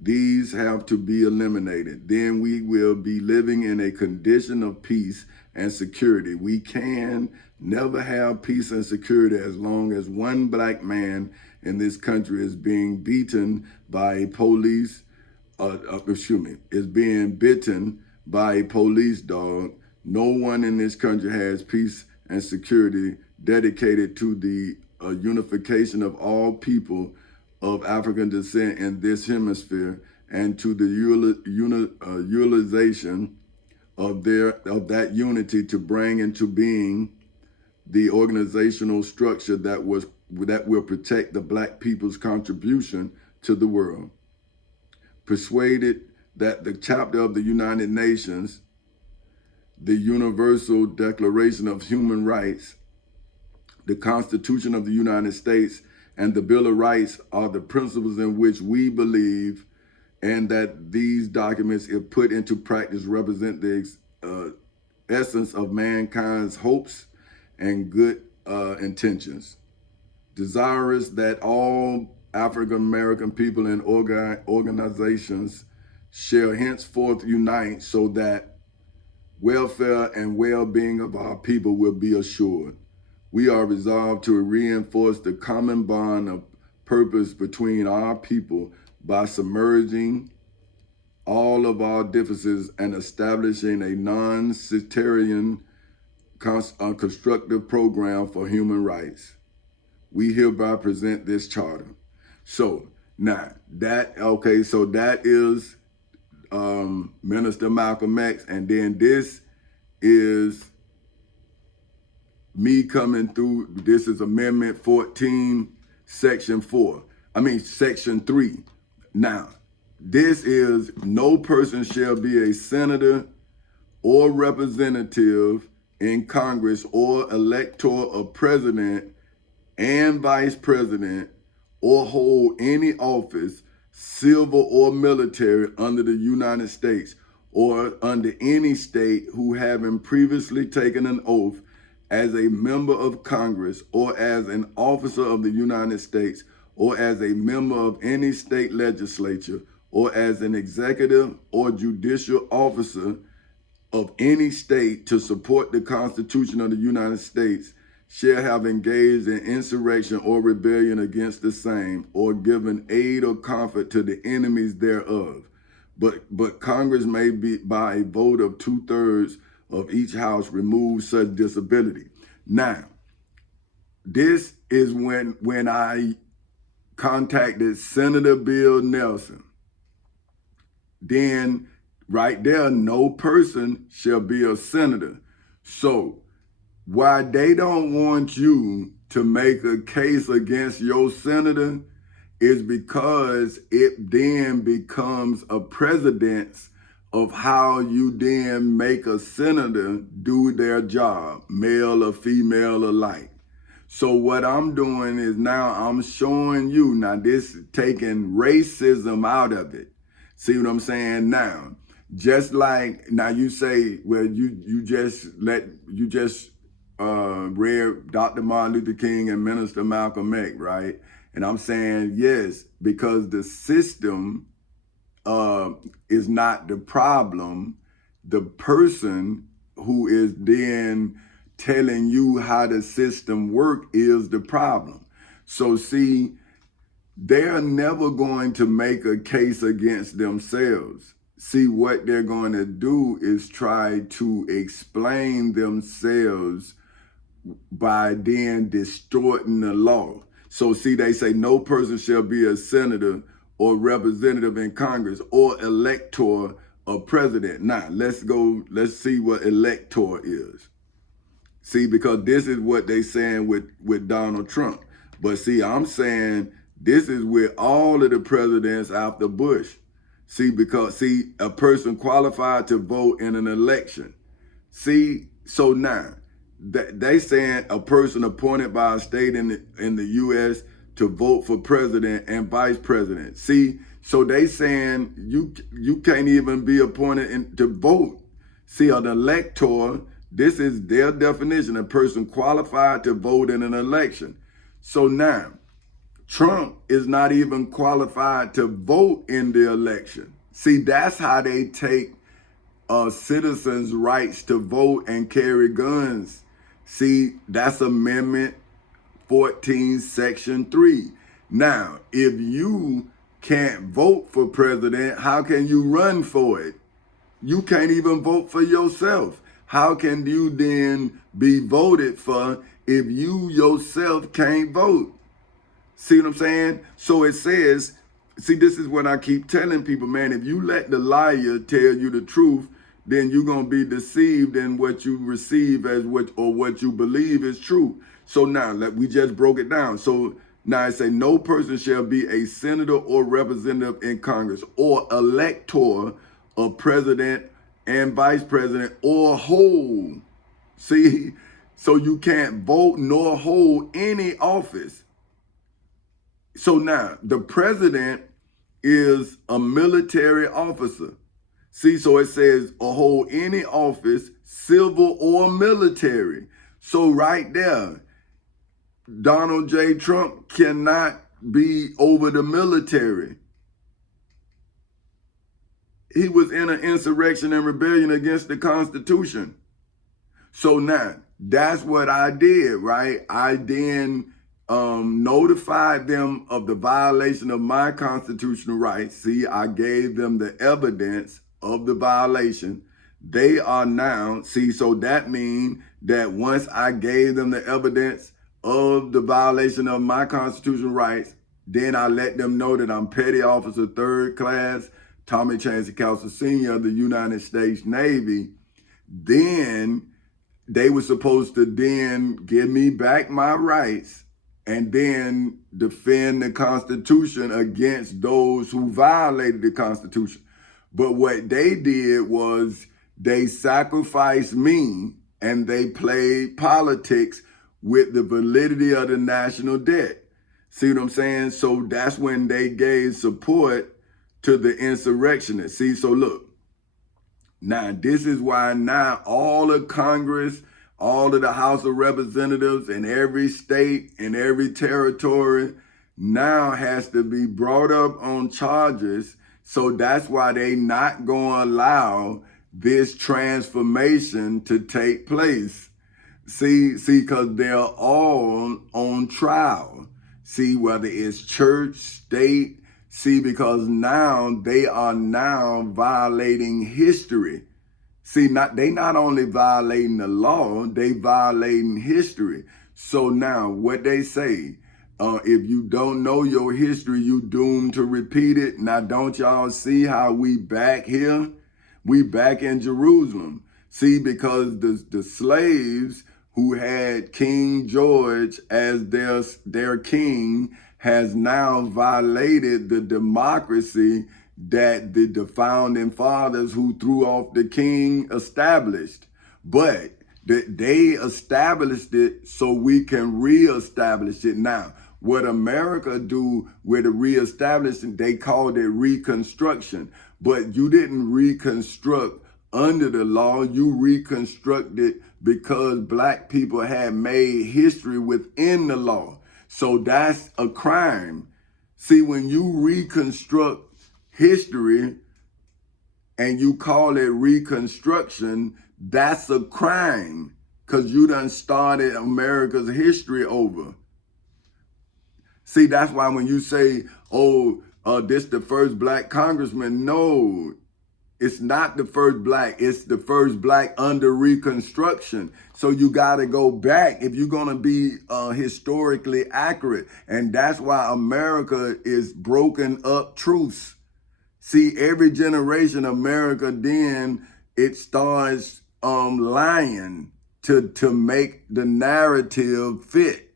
These have to be eliminated. Then we will be living in a condition of peace and security. We can never have peace and security as long as one black man in this country is being beaten by a police, is being bitten by a police dog. No one in this country has peace and security dedicated to the unification of all people of African descent in this hemisphere, and to the utilization of that unity to bring into being the organizational structure that will protect the black people's contribution to the world. Persuaded that the chapter of the United Nations, the Universal Declaration of Human Rights, the Constitution of the United States, and the Bill of Rights are the principles in which we believe, and that these documents, if put into practice, represent the essence of mankind's hopes and good intentions, desirous that all African American people and organizations shall henceforth unite so that welfare and well-being of our people will be assured. We are resolved to reinforce the common bond of purpose between our people by submerging all of our differences and establishing a non-sectarian constructive program for human rights. We hereby present this charter. So now so that is Minister Malcolm X, and then this is me coming through. This is Amendment 14, Section 3. Now, this is no person shall be a senator or representative in Congress or elector of president and vice president or hold any office, civil or military, under the United States or under any state who having previously taken an oath as a member of Congress or as an officer of the United States or as a member of any state legislature or as an executive or judicial officer of any state to support the Constitution of the United States shall have engaged in insurrection or rebellion against the same, or given aid or comfort to the enemies thereof. But Congress may be, by a vote of 2/3 of each house, remove such disability. Now, this is when I contacted Senator Bill Nelson. Then right there, no person shall be a senator. So why they don't want you to make a case against your senator is because it then becomes a precedence of how you then make a senator do their job, male or female alike. So what I'm doing is now I'm showing you, now this is taking racism out of it. See what I'm saying now? Just like, now you say, well, you just read Dr. Martin Luther King and Minister Malcolm X, right? And I'm saying yes, because the system is not the problem. The person who is then telling you how the system works is the problem. So see, they're never going to make a case against themselves. See, what they're going to do is try to explain themselves by then distorting the law. So see, they say no person shall be a senator or representative in Congress or elector of president. Now, let's see what elector is. See, because this is what they saying with Donald Trump. But see, I'm saying this is with all of the presidents after Bush. See, because a person qualified to vote in an election. See, so now they saying a person appointed by a state in the U.S. to vote for president and vice president. See, so they saying you can't even be appointed to vote. See, an elector, this is their definition, a person qualified to vote in an election. So now, Trump is not even qualified to vote in the election. See, that's how they take citizens' rights to vote and carry guns. See, that's Amendment 14, Section 3. Now, if you can't vote for president, how can you run for it? You can't even vote for yourself. How can you then be voted for if you yourself can't vote? See what I'm saying? So it says, see, this is what I keep telling people, man, if you let the liar tell you the truth, then you're going to be deceived in what you receive as what you believe is true. So now, we just broke it down. So now I say no person shall be a senator or representative in Congress or elector of president and vice president or hold. See, so you can't vote nor hold any office. So now the president is a military officer. See, so it says or hold any office, civil or military. So right there, Donald J. Trump cannot be over the military. He was in an insurrection and rebellion against the Constitution. So now, that's what I did, right? I then notified them of the violation of my constitutional rights. See, I gave them the evidence of the violation. They are now, see, so that means that once I gave them the evidence of the violation of my constitutional rights, then I let them know that I'm Petty Officer 3rd Class, Tommy Chancey Council Sr. of the United States Navy. Then they were supposed to then give me back my rights and then defend the Constitution against those who violated the Constitution. But what they did was they sacrificed me and they played politics with the validity of the national debt. See what I'm saying? So that's when they gave support to the insurrectionists. See, so look, now this is why now all of Congress, all of the House of Representatives in every state, in every territory now has to be brought up on charges. So that's why they not going to allow this transformation to take place. See, because they're all on trial. See, whether it's church, state, see, because now they are now violating history. See, they not only violating the law, they violating history. So now what they say, if you don't know your history, you doomed to repeat it. Now, don't y'all see how we back here? We back in Jerusalem. See, because the slaves who had King George as their king has now violated the democracy that the founding fathers who threw off the king established. But they established it so we can reestablish it now. What America do with the reestablishing, they called it reconstruction. But you didn't reconstruct under the law, you reconstructed because black people had made history within the law. So that's a crime. See, when you reconstruct history and you call it reconstruction, that's a crime because you done started America's history over. See, that's why when you say, this the first black congressman, no, it's not the first black. It's the first black under Reconstruction. So you got to go back if you're going to be historically accurate. And that's why America is broken up truths. See, every generation, America then, it starts lying to make the narrative fit.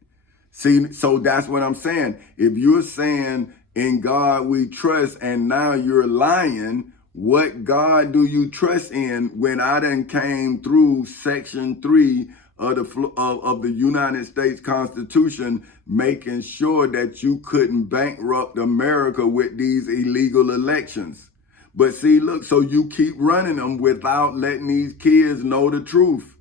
See, so that's what I'm saying. If you're saying in God we trust and now you're lying, what God do you trust in when I done came through Section 3 of the United States Constitution, making sure that you couldn't bankrupt America with these illegal elections? But see, look, so you keep running them without letting these kids know the truth.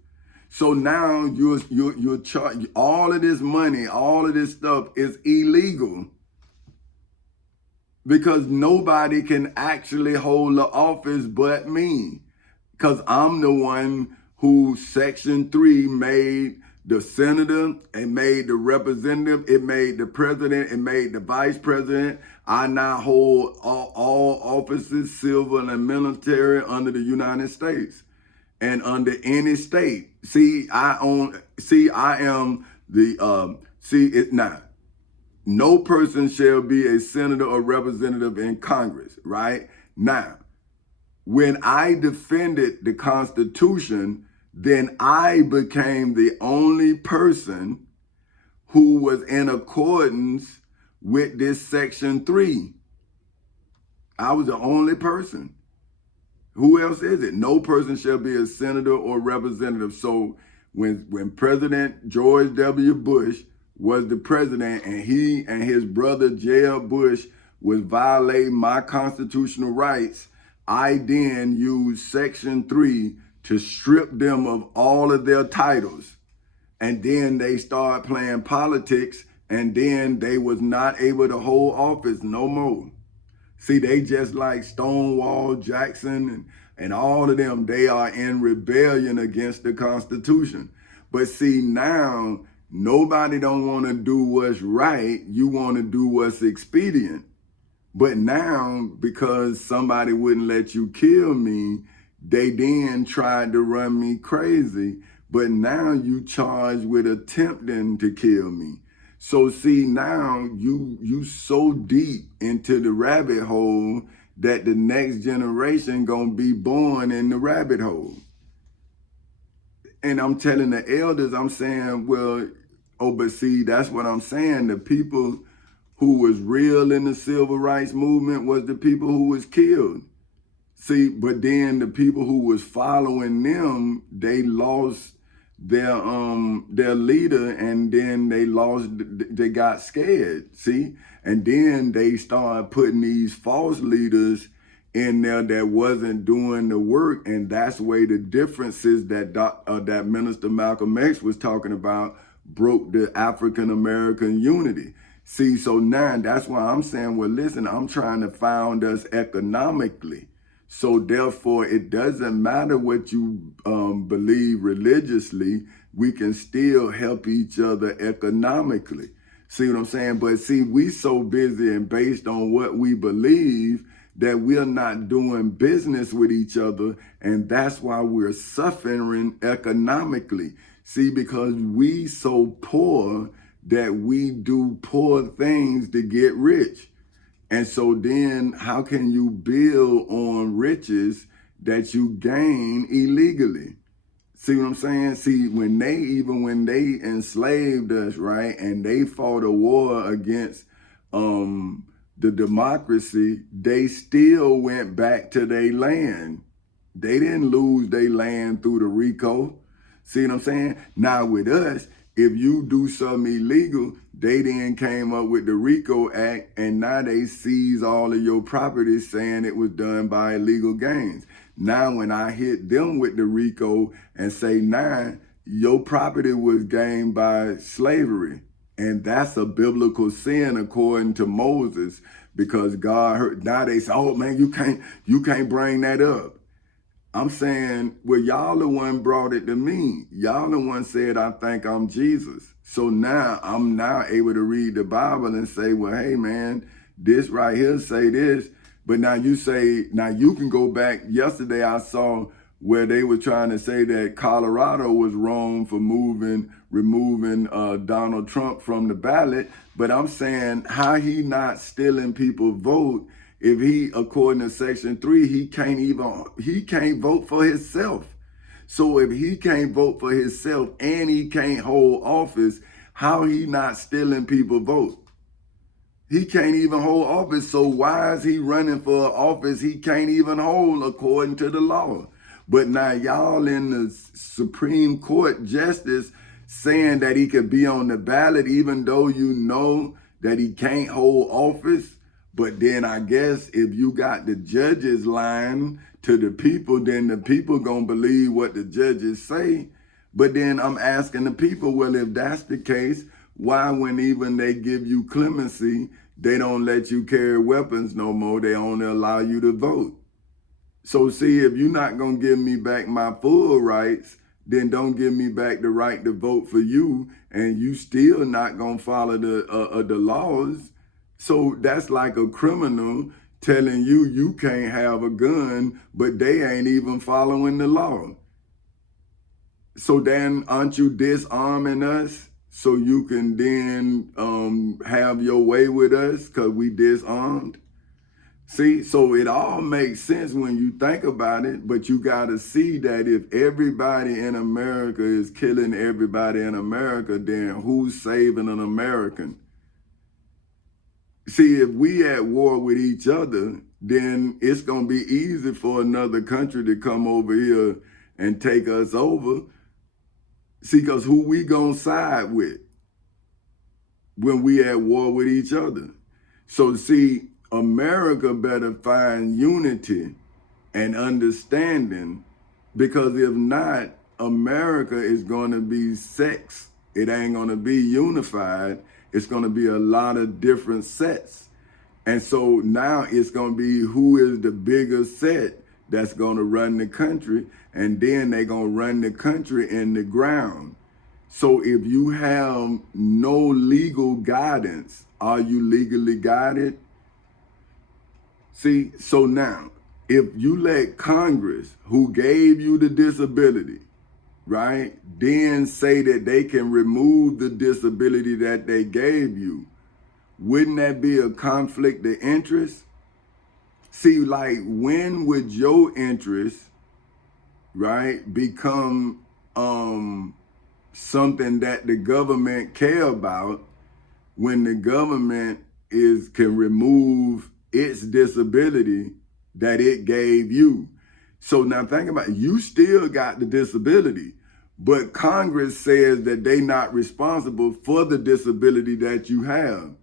So now you're charged. All of this money, all of this stuff is illegal because nobody can actually hold the office but me, because I'm the one who Section 3 made the senator, it made the representative, it made the president, it made the vice president. I now hold all offices, civil and military, under the United States and under any state. No person shall be a senator or representative in Congress, right? Now, when I defended the Constitution, then I became the only person who was in accordance with this Section 3. I was the only person. Who else is it? No person shall be a senator or representative. So when President George W. Bush was the president and he and his brother Jeb Bush was violating my constitutional rights, I then used Section 3 to strip them of all of their titles. And then they start playing politics, and then they was not able to hold office no more. See, they just like Stonewall Jackson and all of them, they are in rebellion against the Constitution. But see, now nobody don't want to do what's right. You want to do what's expedient. But now, because somebody wouldn't let you kill me, they then tried to run me crazy. But now you charged with attempting to kill me. So see, now you so deep into the rabbit hole that the next generation gonna be born in the rabbit hole. And I'm telling the elders, I'm saying, well, oh, but see, that's what I'm saying. The people who was real in the civil rights movement was the people who was killed. See, but then the people who was following them, they lost their leader, and then they got scared. See, and then they started putting these false leaders in there that wasn't doing the work, and that's where the differences that Minister Malcolm X was talking about broke the African American unity. See, so now that's why I'm saying, well, listen, I'm trying to found us economically. So therefore, it doesn't matter what you believe religiously, we can still help each other economically. See what I'm saying? But see, we so busy and based on what we believe that we're not doing business with each other, and that's why we're suffering economically. See, because we so poor that we do poor things to get rich. And so then how can you build on riches that you gain illegally? See what I'm saying? See, when they enslaved us, right, and they fought a war against the democracy, they still went back to their land. They didn't lose their land through the RICO. See what I'm saying? Now with us, if you do something illegal, they then came up with the RICO Act, and now they seize all of your property saying it was done by illegal gains. Now when I hit them with the RICO and say, nah, your property was gained by slavery, and that's a biblical sin according to Moses, because God heard. Now they say, oh man, you can't bring that up. I'm saying, well, y'all the one brought it to me. Y'all the one said, I think I'm Jesus. So now I'm now able to read the Bible and say, well, hey man, this right here say this. But now you say, now you can go back. Yesterday I saw where they were trying to say that Colorado was wrong for removing Donald Trump from the ballot. But I'm saying, how he not stealing people's vote if he, according to Section 3, he can't vote for himself. So if he can't vote for himself and he can't hold office, how he not stealing people's vote? He can't even hold office. So why is he running for office he can't even hold according to the law? But now y'all in the Supreme Court justice saying that he could be on the ballot even though you know that he can't hold office. But then I guess if you got the judges lying to the people, then the people gonna believe what the judges say. But then I'm asking the people, well, if that's the case, why when even they give you clemency, they don't let you carry weapons no more, they only allow you to vote? So see, if you're not gonna give me back my full rights, then don't give me back the right to vote for you, and you still not gonna follow the laws. So that's like a criminal telling you can't have a gun, but they ain't even following the law. So then aren't you disarming us so you can then have your way with us because we disarmed? See, so it all makes sense when you think about it, but you got to see that if everybody in America is killing everybody in America, then who's saving an American? See, if we at war with each other, then it's going to be easy for another country to come over here and take us over. See, because who we going to side with when we at war with each other? So see, America better find unity and understanding Because if not, America is going to be sex. It ain't going to be unified. It's going to be a lot of different sets. And so now it's going to be who is the bigger set that's going to run the country. And then they're going to run the country in the ground. So if you have no legal guidance, are you legally guided? See, so now, if you let Congress, who gave you the disability, right, then say that they can remove the disability that they gave you, wouldn't that be a conflict of interest? See, like, when would your interest, right, become something that the government care about when the government can remove its disability that it gave you? So now think about it. You still got the disability, but Congress says that they not responsible for the disability that you have.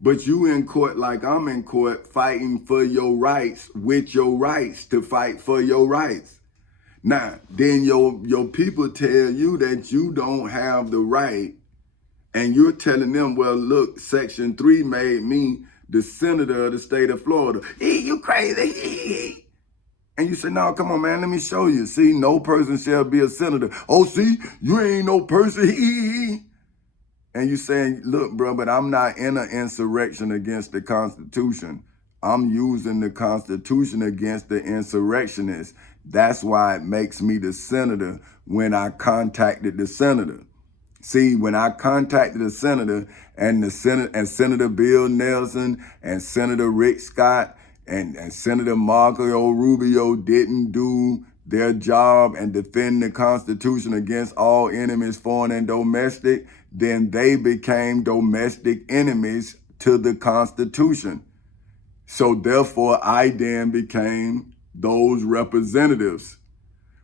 But you in court like I'm in court fighting for your rights with your rights to fight for your rights. Now, then your people tell you that you don't have the right, and you're telling them, well, look, Section 3 made me the senator of the state of Florida. You crazy. And you say, no, come on, man, let me show you. See, no person shall be a senator. Oh, see, you ain't no person. And you saying, look, bro, but I'm not in an insurrection against the Constitution. I'm using the Constitution against the insurrectionists. That's why it makes me the senator when I contacted the senator. See, when I contacted the senator and Senator Bill Nelson and Senator Rick Scott and Senator Marco Rubio didn't do their job and defend the Constitution against all enemies, foreign and domestic, then they became domestic enemies to the Constitution. So therefore, I then became those representatives.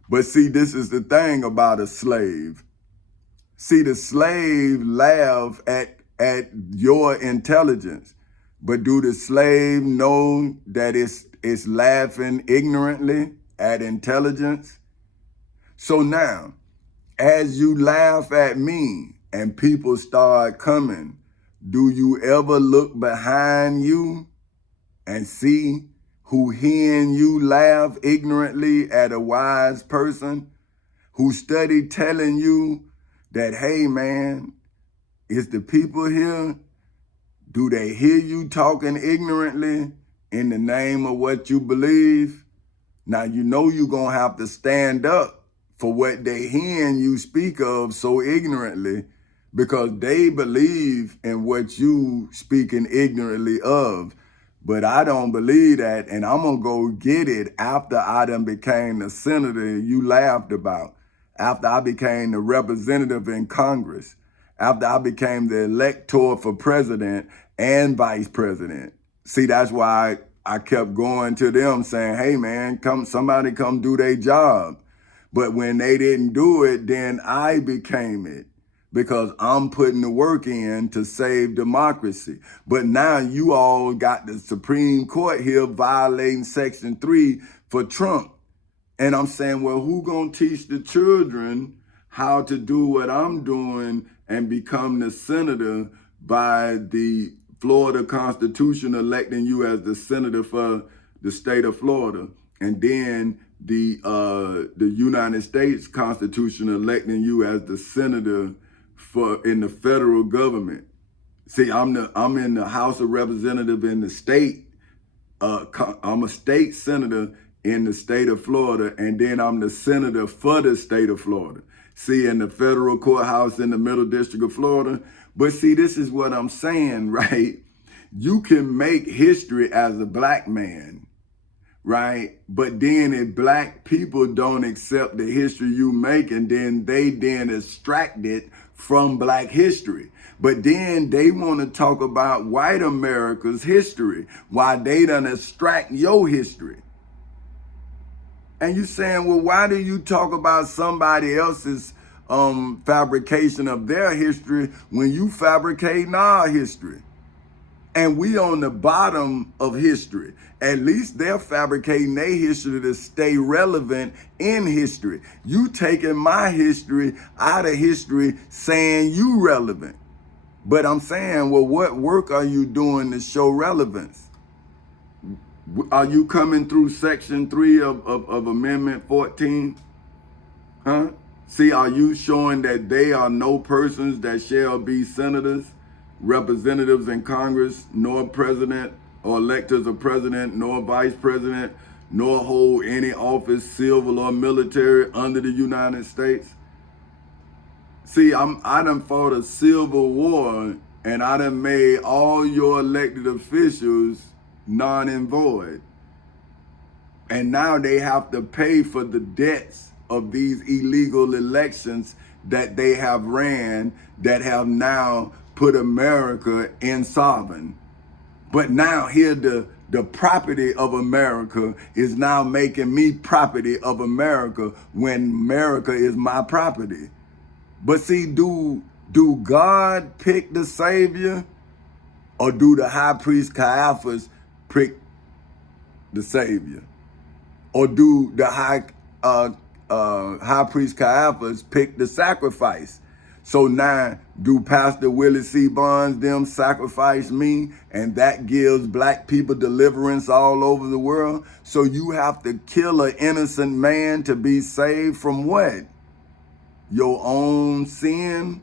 But see, this is the thing about a slave. See, the slave laugh at your intelligence, but do the slave know that it's laughing ignorantly at intelligence? So now, as you laugh at me and people start coming, do you ever look behind you and see who hearing you laugh ignorantly at a wise person who studied telling you that, hey man, is the people here, do they hear you talking ignorantly in the name of what you believe? Now you know you're gonna have to stand up for what they hearing you speak of so ignorantly, because they believe in what you speaking ignorantly of. But I don't believe that, and I'm gonna go get it after I done became the senator you laughed about, after I became the representative in Congress, after I became the elector for president and vice president. See, that's why I kept going to them saying, hey man, somebody come do their job. But when they didn't do it, then I became it, because I'm putting the work in to save democracy. But now you all got the Supreme Court here violating Section 3 for Trump. And I'm saying, well, who gonna teach the children how to do what I'm doing and become the senator by the Florida Constitution electing you as the senator for the state of Florida, and then the United States Constitution electing you as the senator in the federal government? See, I'm in the House of Representatives in the state. I'm a state senator in the state of Florida, and then I'm the senator for the state of Florida. See, in the federal courthouse in the Middle District of Florida. But see, this is what I'm saying, right? You can make history as a black man, right? But then if black people don't accept the history you make, and then they extract it from black history. But then they want to talk about white America's history while they done extract your history. And you saying, well, why do you talk about somebody else's fabrication of their history when you fabricating our history? And we on the bottom of history. At least they're fabricating their history to stay relevant in history. You taking my history out of history saying you relevant. But I'm saying, well, what work are you doing to show relevance? Are you coming through section 3 of Amendment 14? Huh? See, are you showing that they are no persons that shall be senators, representatives in Congress, nor president or electors of president, nor vice president, nor hold any office, civil or military, under the United States? See, I done fought a civil war, and I done made all your elected officials non and void. And now they have to pay for the debts of these illegal elections that they have ran, that have now put America insolvent. But now here the property of America is now making me property of America when America is my property. But see, do God pick the Savior, or do the high priest Caiaphas pick the Savior? Or do the high priest Caiaphas pick the sacrifice? So now, do Pastor Willie C. Barnes them sacrifice me, and that gives black people deliverance all over the world? So you have to kill an innocent man to be saved from what? Your own sin?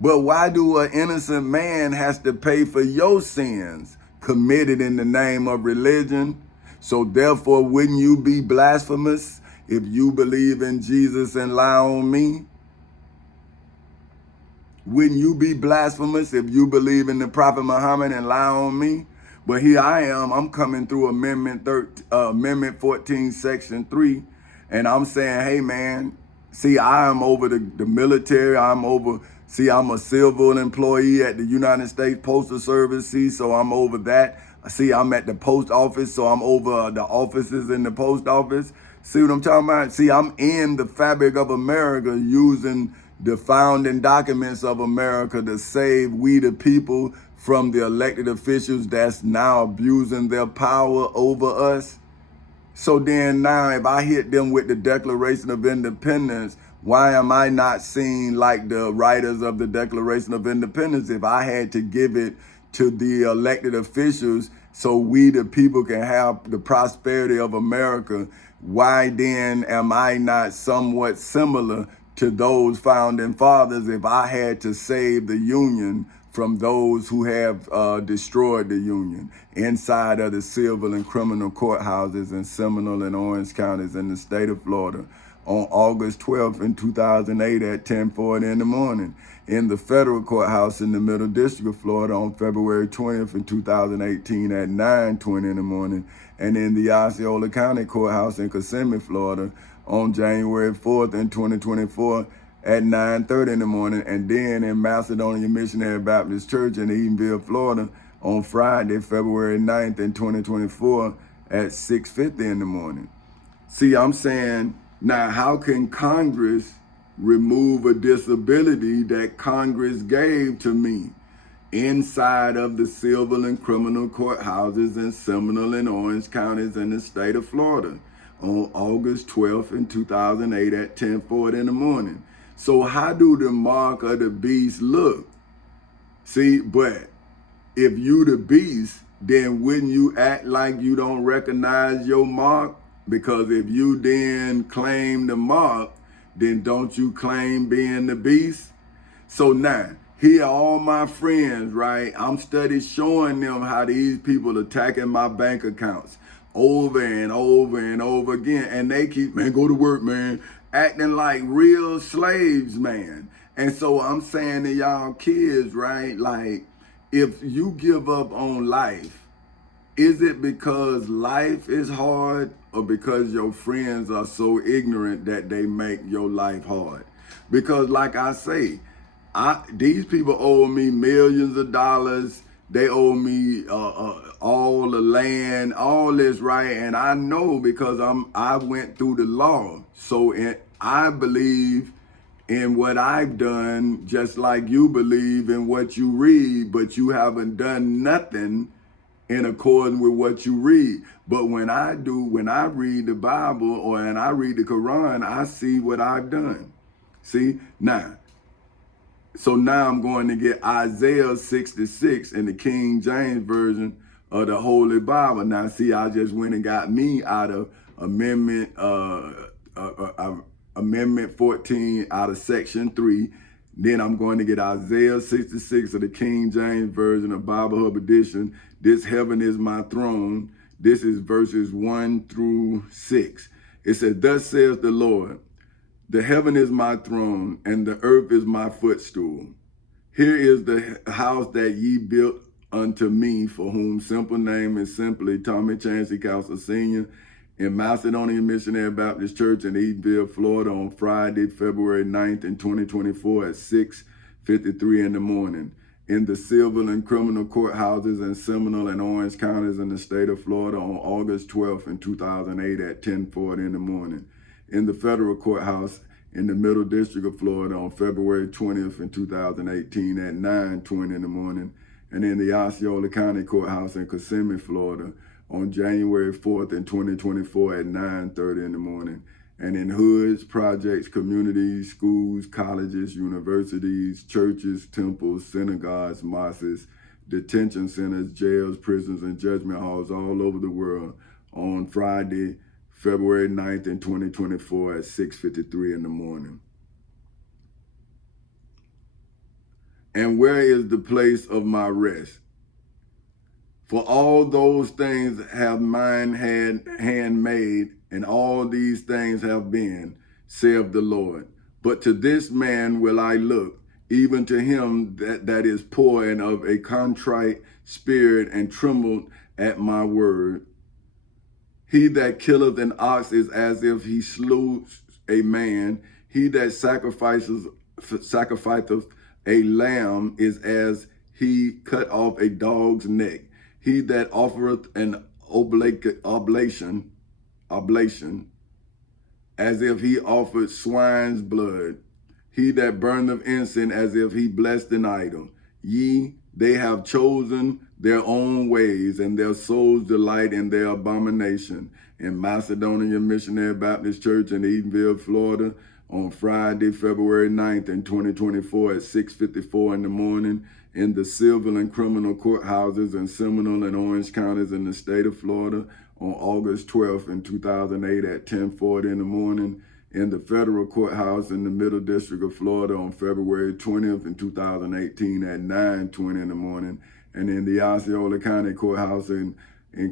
But why do an innocent man has to pay for your sins committed in the name of religion? So therefore, wouldn't you be blasphemous if you believe in Jesus and lie on me? Wouldn't you be blasphemous if you believe in the Prophet Muhammad and lie on me? But here I am, I'm coming through Amendment 14, Section 3, and I'm saying, hey man, see, I am over the military, I'm a civil employee at the United States Postal Service, see, so I'm over that. See, I'm at the post office, so I'm over the offices in the post office. See what I'm talking about? See, I'm in the fabric of America, using the founding documents of America to save we the people from the elected officials that's now abusing their power over us. So then now, if I hit them with the Declaration of Independence, why am I not seen like the writers of the Declaration of Independence if I had to give it to the elected officials so we the people can have the prosperity of America? Why then am I not somewhat similar to those founding fathers if I had to save the Union from those who have destroyed the Union inside of the civil and criminal courthouses in Seminole and Orange counties in the state of Florida on August 12th in 2008 at 10:40 in the morning, in the federal courthouse in the Middle District of Florida on February 20th in 2018 at 9:20 in the morning, and in the Osceola County Courthouse in Kissimmee, Florida on January 4th in 2024 at 9:30 in the morning, and then in Macedonia Missionary Baptist Church in Edenville, Florida on Friday, February 9th in 2024 at 6:50 in the morning. See, I'm saying, now how can Congress remove a disability that Congress gave to me inside of the civil and criminal courthouses in Seminole and Orange counties in the state of Florida on August 12th in 2008 at 10:40 in the morning? So how do the mark of the beast look? See, but if you the beast, then wouldn't you act like you don't recognize your mark? Because if you then claim the mark, then don't you claim being the beast? So now, here are all my friends, right? I'm steady showing them how these people attacking my bank accounts over and over and over again. And they keep, man, go to work, man, acting like real slaves, man. And so I'm saying to y'all kids, right? Like, if you give up on life, is it because life is hard, or because your friends are so ignorant that they make your life hard? Because like I say, these people owe me millions of dollars. They owe me all the land, all this, right? And I know because I went through the law. So I believe in what I've done, just like you believe in what you read, but you haven't done nothing in accordance with what you read. But when I read the Bible or and I read the Quran, I see what I've done. See, now, so now I'm going to get Isaiah 66 in the King James Version of the Holy Bible. Now, see, I just went and got me out of Amendment 14 out of Section 3. Then I'm going to get Isaiah 66 of the King James Version of Bible Hub Edition. This heaven is my throne. This is verses 1 through 6. It says, thus says the Lord, the heaven is my throne, and the earth is my footstool. Here is the house that ye built unto me, for whom simple name is simply Tommy Chancey Council Sr. in Macedonia Missionary Baptist Church in Eatonville, Florida on Friday, February 9th in 2024 at 6:53 in the morning. In the civil and criminal courthouses in Seminole and Orange counties in the state of Florida on August 12th in 2008 at 10:40 in the morning. In the federal courthouse in the Middle District of Florida on February 20th in 2018 at 9:20 in the morning, and in the Osceola County Courthouse in Kissimmee, Florida on January 4th in 2024 at 9:30 in the morning, and in hoods, projects, communities, schools, colleges, universities, churches, temples, synagogues, mosques, detention centers, jails, prisons, and judgment halls all over the world on Friday, February 9th in 2024 at 6:53 in the morning. And where is the place of my rest? For all those things have mine hand made, and all these things have been, saith the Lord. But to this man will I look, even to him that is poor and of a contrite spirit, and trembled at my word. He that killeth an ox is as if he slew a man. He that sacrificeth a lamb is as he cut off a dog's neck. He that offereth an oblation, as if he offered swine's blood. He that burneth incense, as if he blessed an idol. They have chosen their own ways, and their souls delight in their abomination. In Macedonia Missionary Baptist Church in Eatonville, Florida, on Friday, February 9th in 2024 at 6:54 in the morning, in the civil and criminal courthouses in Seminole and Orange counties in the state of Florida on August 12th in 2008 at 10:40 in the morning, in the federal courthouse in the Middle District of Florida on February 20th in 2018 at 9:20 in the morning, and in the Osceola County Courthouse in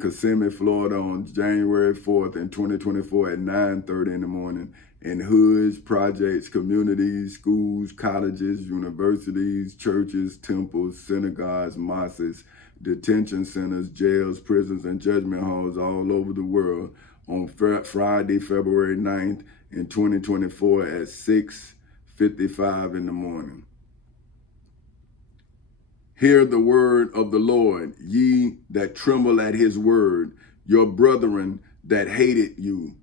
Kissimmee, Florida on January 4th in 2024 at 9:30 in the morning, in hoods, projects, communities, schools, colleges, universities, churches, temples, synagogues, mosques, detention centers, jails, prisons, and judgment halls all over the world on Friday, February 9th in 2024 at 6:55 in the morning. Hear the word of the Lord, ye that tremble at his word, your brethren that hated you,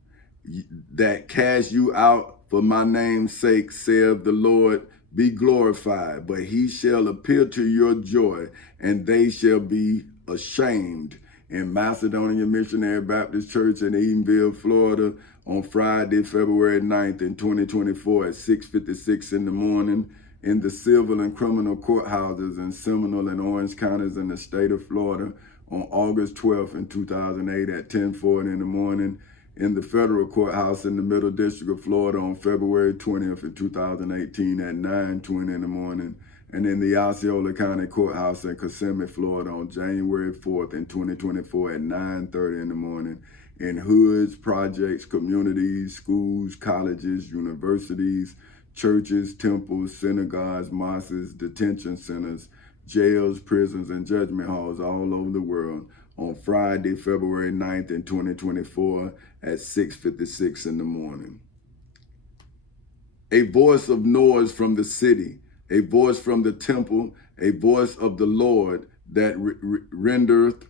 that cast you out for my name's sake, saith the Lord, be glorified. But he shall appear to your joy, and they shall be ashamed. In Macedonia Missionary Baptist Church in Eatonville, Florida, on Friday, February 9th in 2024 at 6:56 in the morning, in the civil and criminal courthouses in Seminole and Orange counties in the state of Florida on August 12th in 2008 at 10:40 in the morning, in the federal courthouse in the Middle District of Florida on February 20th in 2018 at 9:20 in the morning, and in the Osceola County Courthouse in Kissimmee, Florida on January 4th in 2024 at 9:30 in the morning, in hoods, projects, communities, schools, colleges, universities, churches, temples, synagogues, mosques, detention centers, jails, prisons, and judgment halls all over the world on Friday, February 9th in 2024 at 6:56 in the morning. A voice of noise from the city, a voice from the temple, a voice of the Lord that rendereth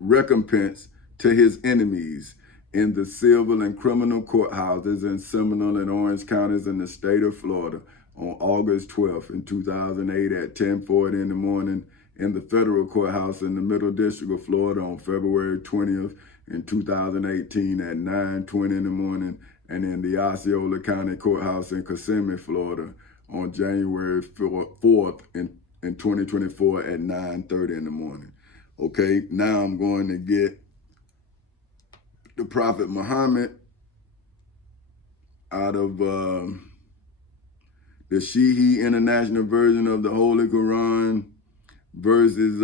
recompense to his enemies, in the civil and criminal courthouses in Seminole and Orange counties in the state of Florida on August 12th in 2008 at 10:40 in the morning, in the federal courthouse in the Middle District of Florida on February 20th in 2018 at 9:20 in the morning, and in the Osceola County Courthouse in Kissimmee, Florida on January 4th in 2024 at 9:30 in the morning. Okay, now I'm going to get the Prophet Muhammad out of the Shihi International Version of the Holy Quran, verses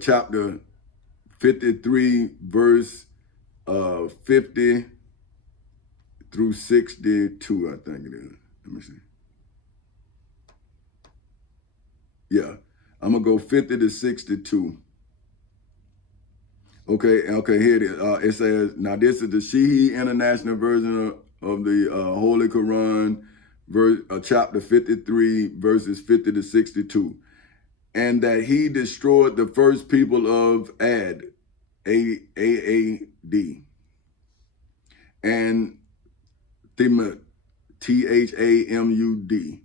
chapter 53, verse 50 through 62, I think it is. Let me see. Yeah, I'm gonna go 50 to 62. Okay, here it is. It says, now this is the Shihi International Version of the Holy Quran, chapter 53, verses 50 to 62. And that he destroyed the first people of Ad, A-A-D, and Thamud, T-H-A-M-U-D,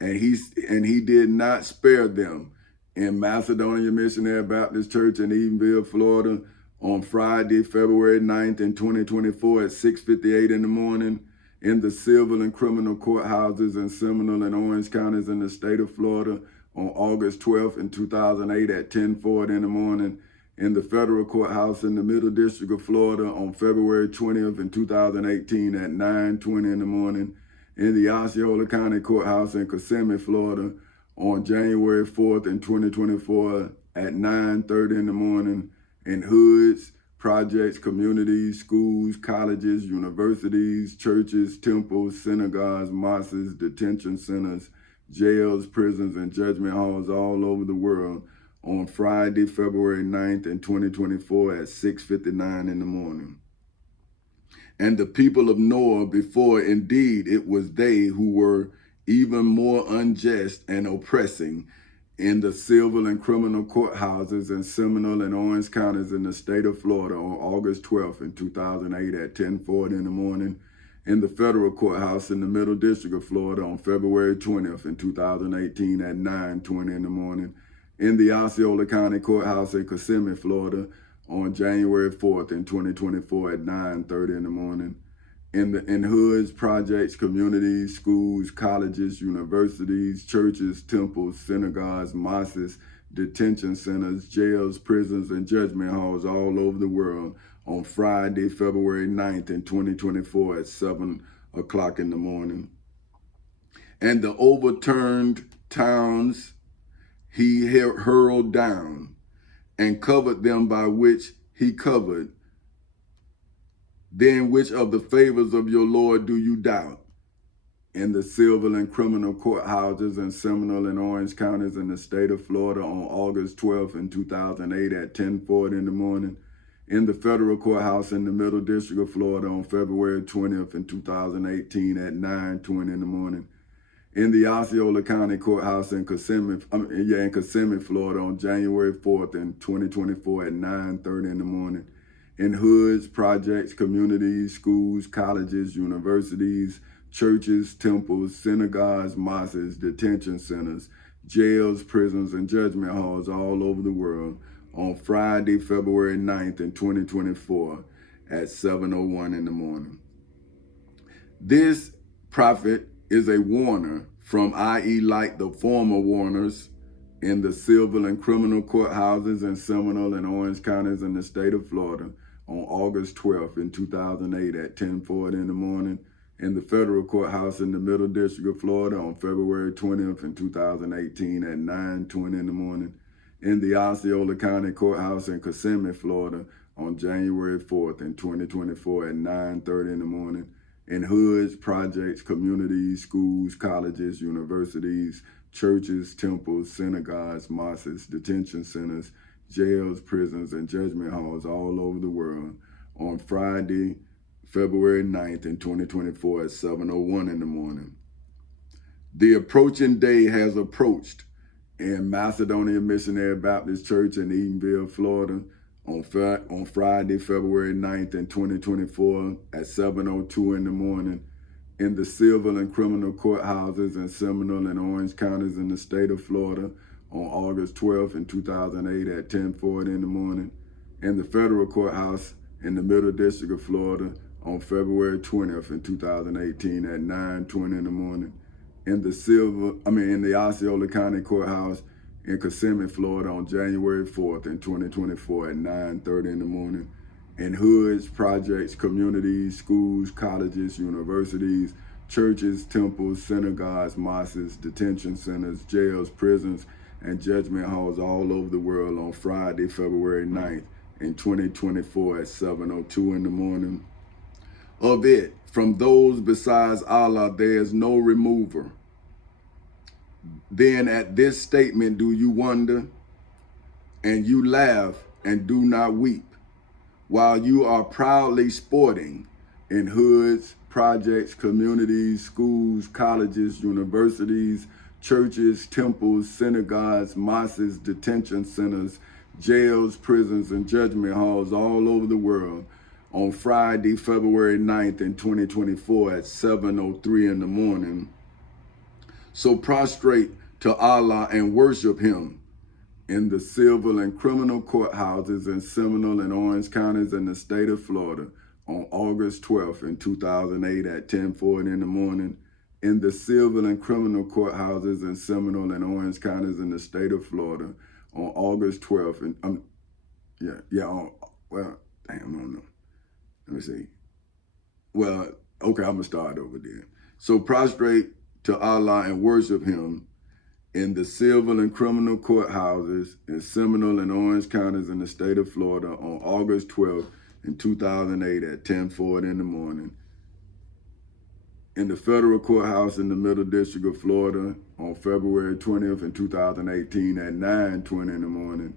and he did not spare them in Macedonia Missionary Baptist Church in Edenville, Florida, on Friday, February 9th in 2024 at 6:58 in the morning, in the civil and criminal courthouses in Seminole and Orange counties in the state of Florida on August 12th in 2008 at 10:40 in the morning, in the federal courthouse in the Middle District of Florida on February 20th in 2018 at 9:20 in the morning, in the Osceola County Courthouse in Kissimmee, Florida on January 4th in 2024 at 9:30 in the morning, in hoods, projects, communities, schools, colleges, universities, churches, temples, synagogues, mosques, detention centers, jails, prisons, and judgment halls all over the world on Friday, February 9th in 2024 at 6:59 in the morning. And the people of Noah before, indeed, it was they who were even more unjust and oppressing in the civil and criminal courthouses in Seminole and Orange counties in the state of Florida on August 12th in 2008 at 10:40 in the morning, in the federal courthouse in the Middle District of Florida on February 20th in 2018 at 9:20 in the morning, in the Osceola County Courthouse in Kissimmee, Florida on January 4th in 2024 at 9:30 in the morning, in hoods, projects, communities, schools, colleges, universities, churches, temples, synagogues, mosques, detention centers, jails, prisons, and judgment halls all over the world on Friday, February 9th in 2024 at 7 o'clock in the morning. And the overturned towns he hurled down and covered them by which he covered. Then which of the favors of your Lord do you doubt? In the civil and criminal courthouses in Seminole and Orange counties in the state of Florida on August 12th in 2008 at 10:40 in the morning, in the federal courthouse in the Middle District of Florida on February 20th in 2018 at 9:20 in the morning, in the Osceola County Courthouse in Kissimmee, Florida on January 4th in 2024 at 9:30 in the morning, in hoods, projects, communities, schools, colleges, universities, churches, temples, synagogues, mosques, detention centers, jails, prisons, and judgment halls all over the world on Friday, February 9th in 2024 at 7:01 in the morning. This prophet is a warner from, i.e. like the former warners in the civil and criminal courthouses in Seminole and Orange counties in the state of Florida on August 12th in 2008 at 10:40 in the morning, in the federal courthouse in the Middle District of Florida on February 20th in 2018 at 9:20 in the morning, in the Osceola County Courthouse in Kissimmee, Florida on January 4th in 2024 at 9:30 in the morning, in hoods, projects, communities, schools, colleges, universities, churches, temples, synagogues, mosques, detention centers, jails, prisons, and judgment halls all over the world on Friday, February 9th in 2024 at 7:01 in the morning. The approaching day has approached in Macedonia Missionary Baptist Church in Edenville, Florida on Friday, February 9th in 2024 at 7:02 in the morning in the civil and criminal courthouses in Seminole and Orange counties in the state of Florida on August 12th in 2008 at 10:40 in the morning, in the federal courthouse in the Middle District of Florida on February 20th in 2018 at 9:20 in the morning, in the Osceola County Courthouse in Kissimmee, Florida on January 4th in 2024 at 9:30 in the morning, in hoods, projects, communities, schools, colleges, universities, churches, temples, synagogues, mosques, detention centers, jails, prisons, and judgment halls all over the world on Friday, February 9th in 2024 at 7:02 in the morning. Of it, from those besides Allah, there is no remover. Then at this statement do you wonder, and you laugh and do not weep, while you are proudly sporting in hoods, projects, communities, schools, colleges, universities, churches, temples, synagogues, mosques, detention centers, jails, prisons, and judgment halls all over the world on Friday, February 9th in 2024 at 7:03 in the morning. So prostrate to Allah and worship him in the civil and criminal courthouses in Seminole and Orange counties in the state of Florida on August 12th in 2008 at 10:40 in the morning, in the civil and criminal courthouses in Seminole and Orange counties in the state of Florida on August 12th. And I don't know. Let me see. Well, okay, I'm gonna start over there. So prostrate to Allah and worship him in the civil and criminal courthouses in Seminole and Orange counties in the state of Florida on August 12th in 2008 at 10:40 in the morning, in the federal courthouse in the Middle District of Florida on February 20th in 2018 at 9:20 in the morning,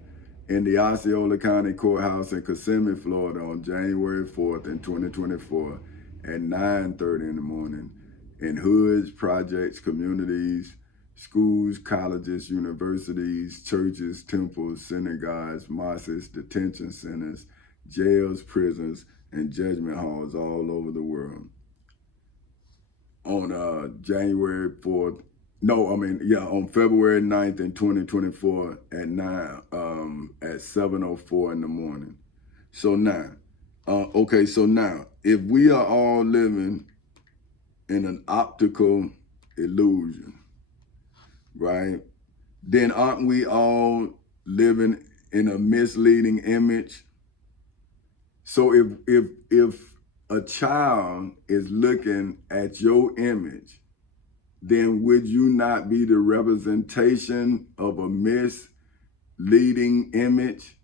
in the Osceola County Courthouse in Kissimmee, Florida on January 4th in 2024 at 9:30 in the morning, in hoods, projects, communities, schools, colleges, universities, churches, temples, synagogues, mosques, detention centers, jails, prisons, and judgment halls all over the world. On on February 9th in 2024 at 7:04 in the morning. So now, if we are all living in an optical illusion, right, then aren't we all living in a misleading image? So if a child is looking at your image, then would you not be the representation of a misleading image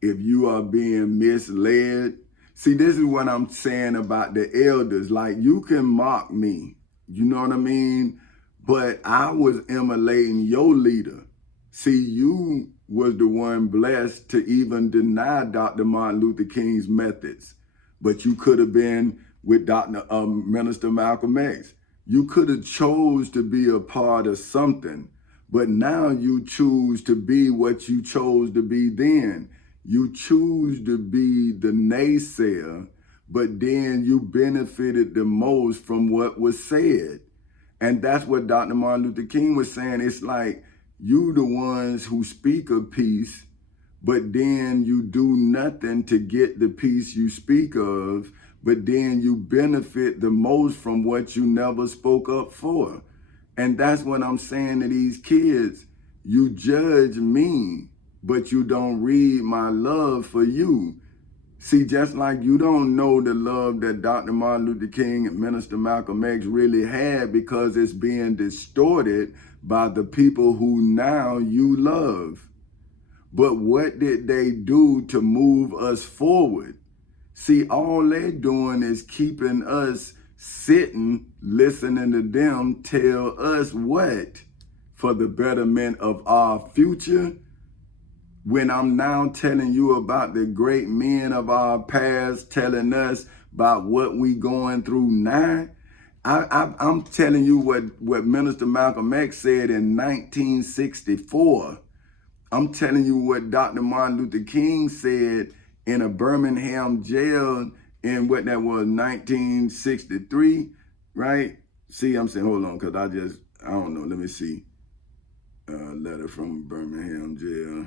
if you are being misled? See, this is what I'm saying about the elders. Like, you can mock me, you know what I mean? But I was emulating your leader. See, you was the one blessed to even deny Dr. Martin Luther King's methods. But you could have been with Minister Malcolm X. You could have chose to be a part of something, but now you choose to be what you chose to be then. You choose to be the naysayer, but then you benefited the most from what was said. And that's what Dr. Martin Luther King was saying. It's like you the ones who speak of peace, but then you do nothing to get the peace you speak of, but then you benefit the most from what you never spoke up for. And that's what I'm saying to these kids. You judge me, but you don't read my love for you. See, just like you don't know the love that Dr. Martin Luther King and Minister Malcolm X really had, because it's being distorted by the people who now you love. But what did they do to move us forward? See, all they're doing is keeping us sitting, listening to them tell us what? For the betterment of our future? When I'm now telling you about the great men of our past telling us about what we going through now, I'm telling you what Minister Malcolm X said in 1964. I'm telling you what Dr. Martin Luther King said in a Birmingham jail in what that was, 1963, right? See, I'm saying, hold on, because I don't know, let me see. Letter from Birmingham jail.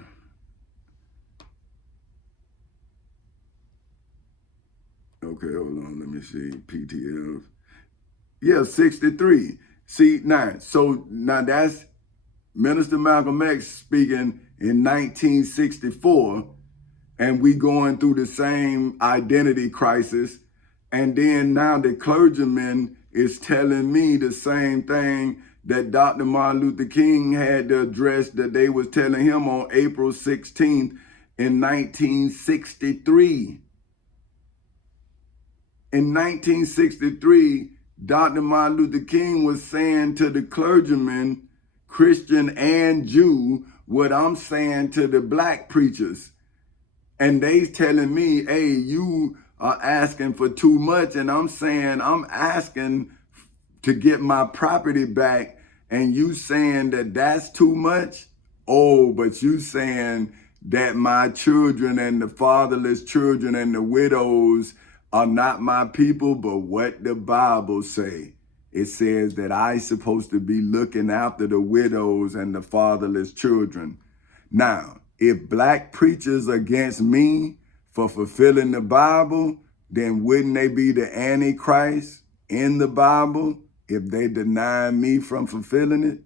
Okay, hold on, let me see, PTF. Yeah, 63. See, now that's Minister Malcolm X speaking in 1964, and we going through the same identity crisis. And then now the clergyman is telling me the same thing that Dr. Martin Luther King had to address that they was telling him on April 16th in 1963. In 1963, Dr. Martin Luther King was saying to the clergymen, Christian and Jew, what I'm saying to the black preachers. And they telling me, hey, you are asking for too much. And I'm saying, I'm asking to get my property back. And you saying that that's too much? Oh, but you saying that my children and the fatherless children and the widows are not my people, but what the Bible say. It says that I supposed to be looking after the widows and the fatherless children. Now, if black preachers against me for fulfilling the Bible, then wouldn't they be the Antichrist in the Bible if they deny me from fulfilling it?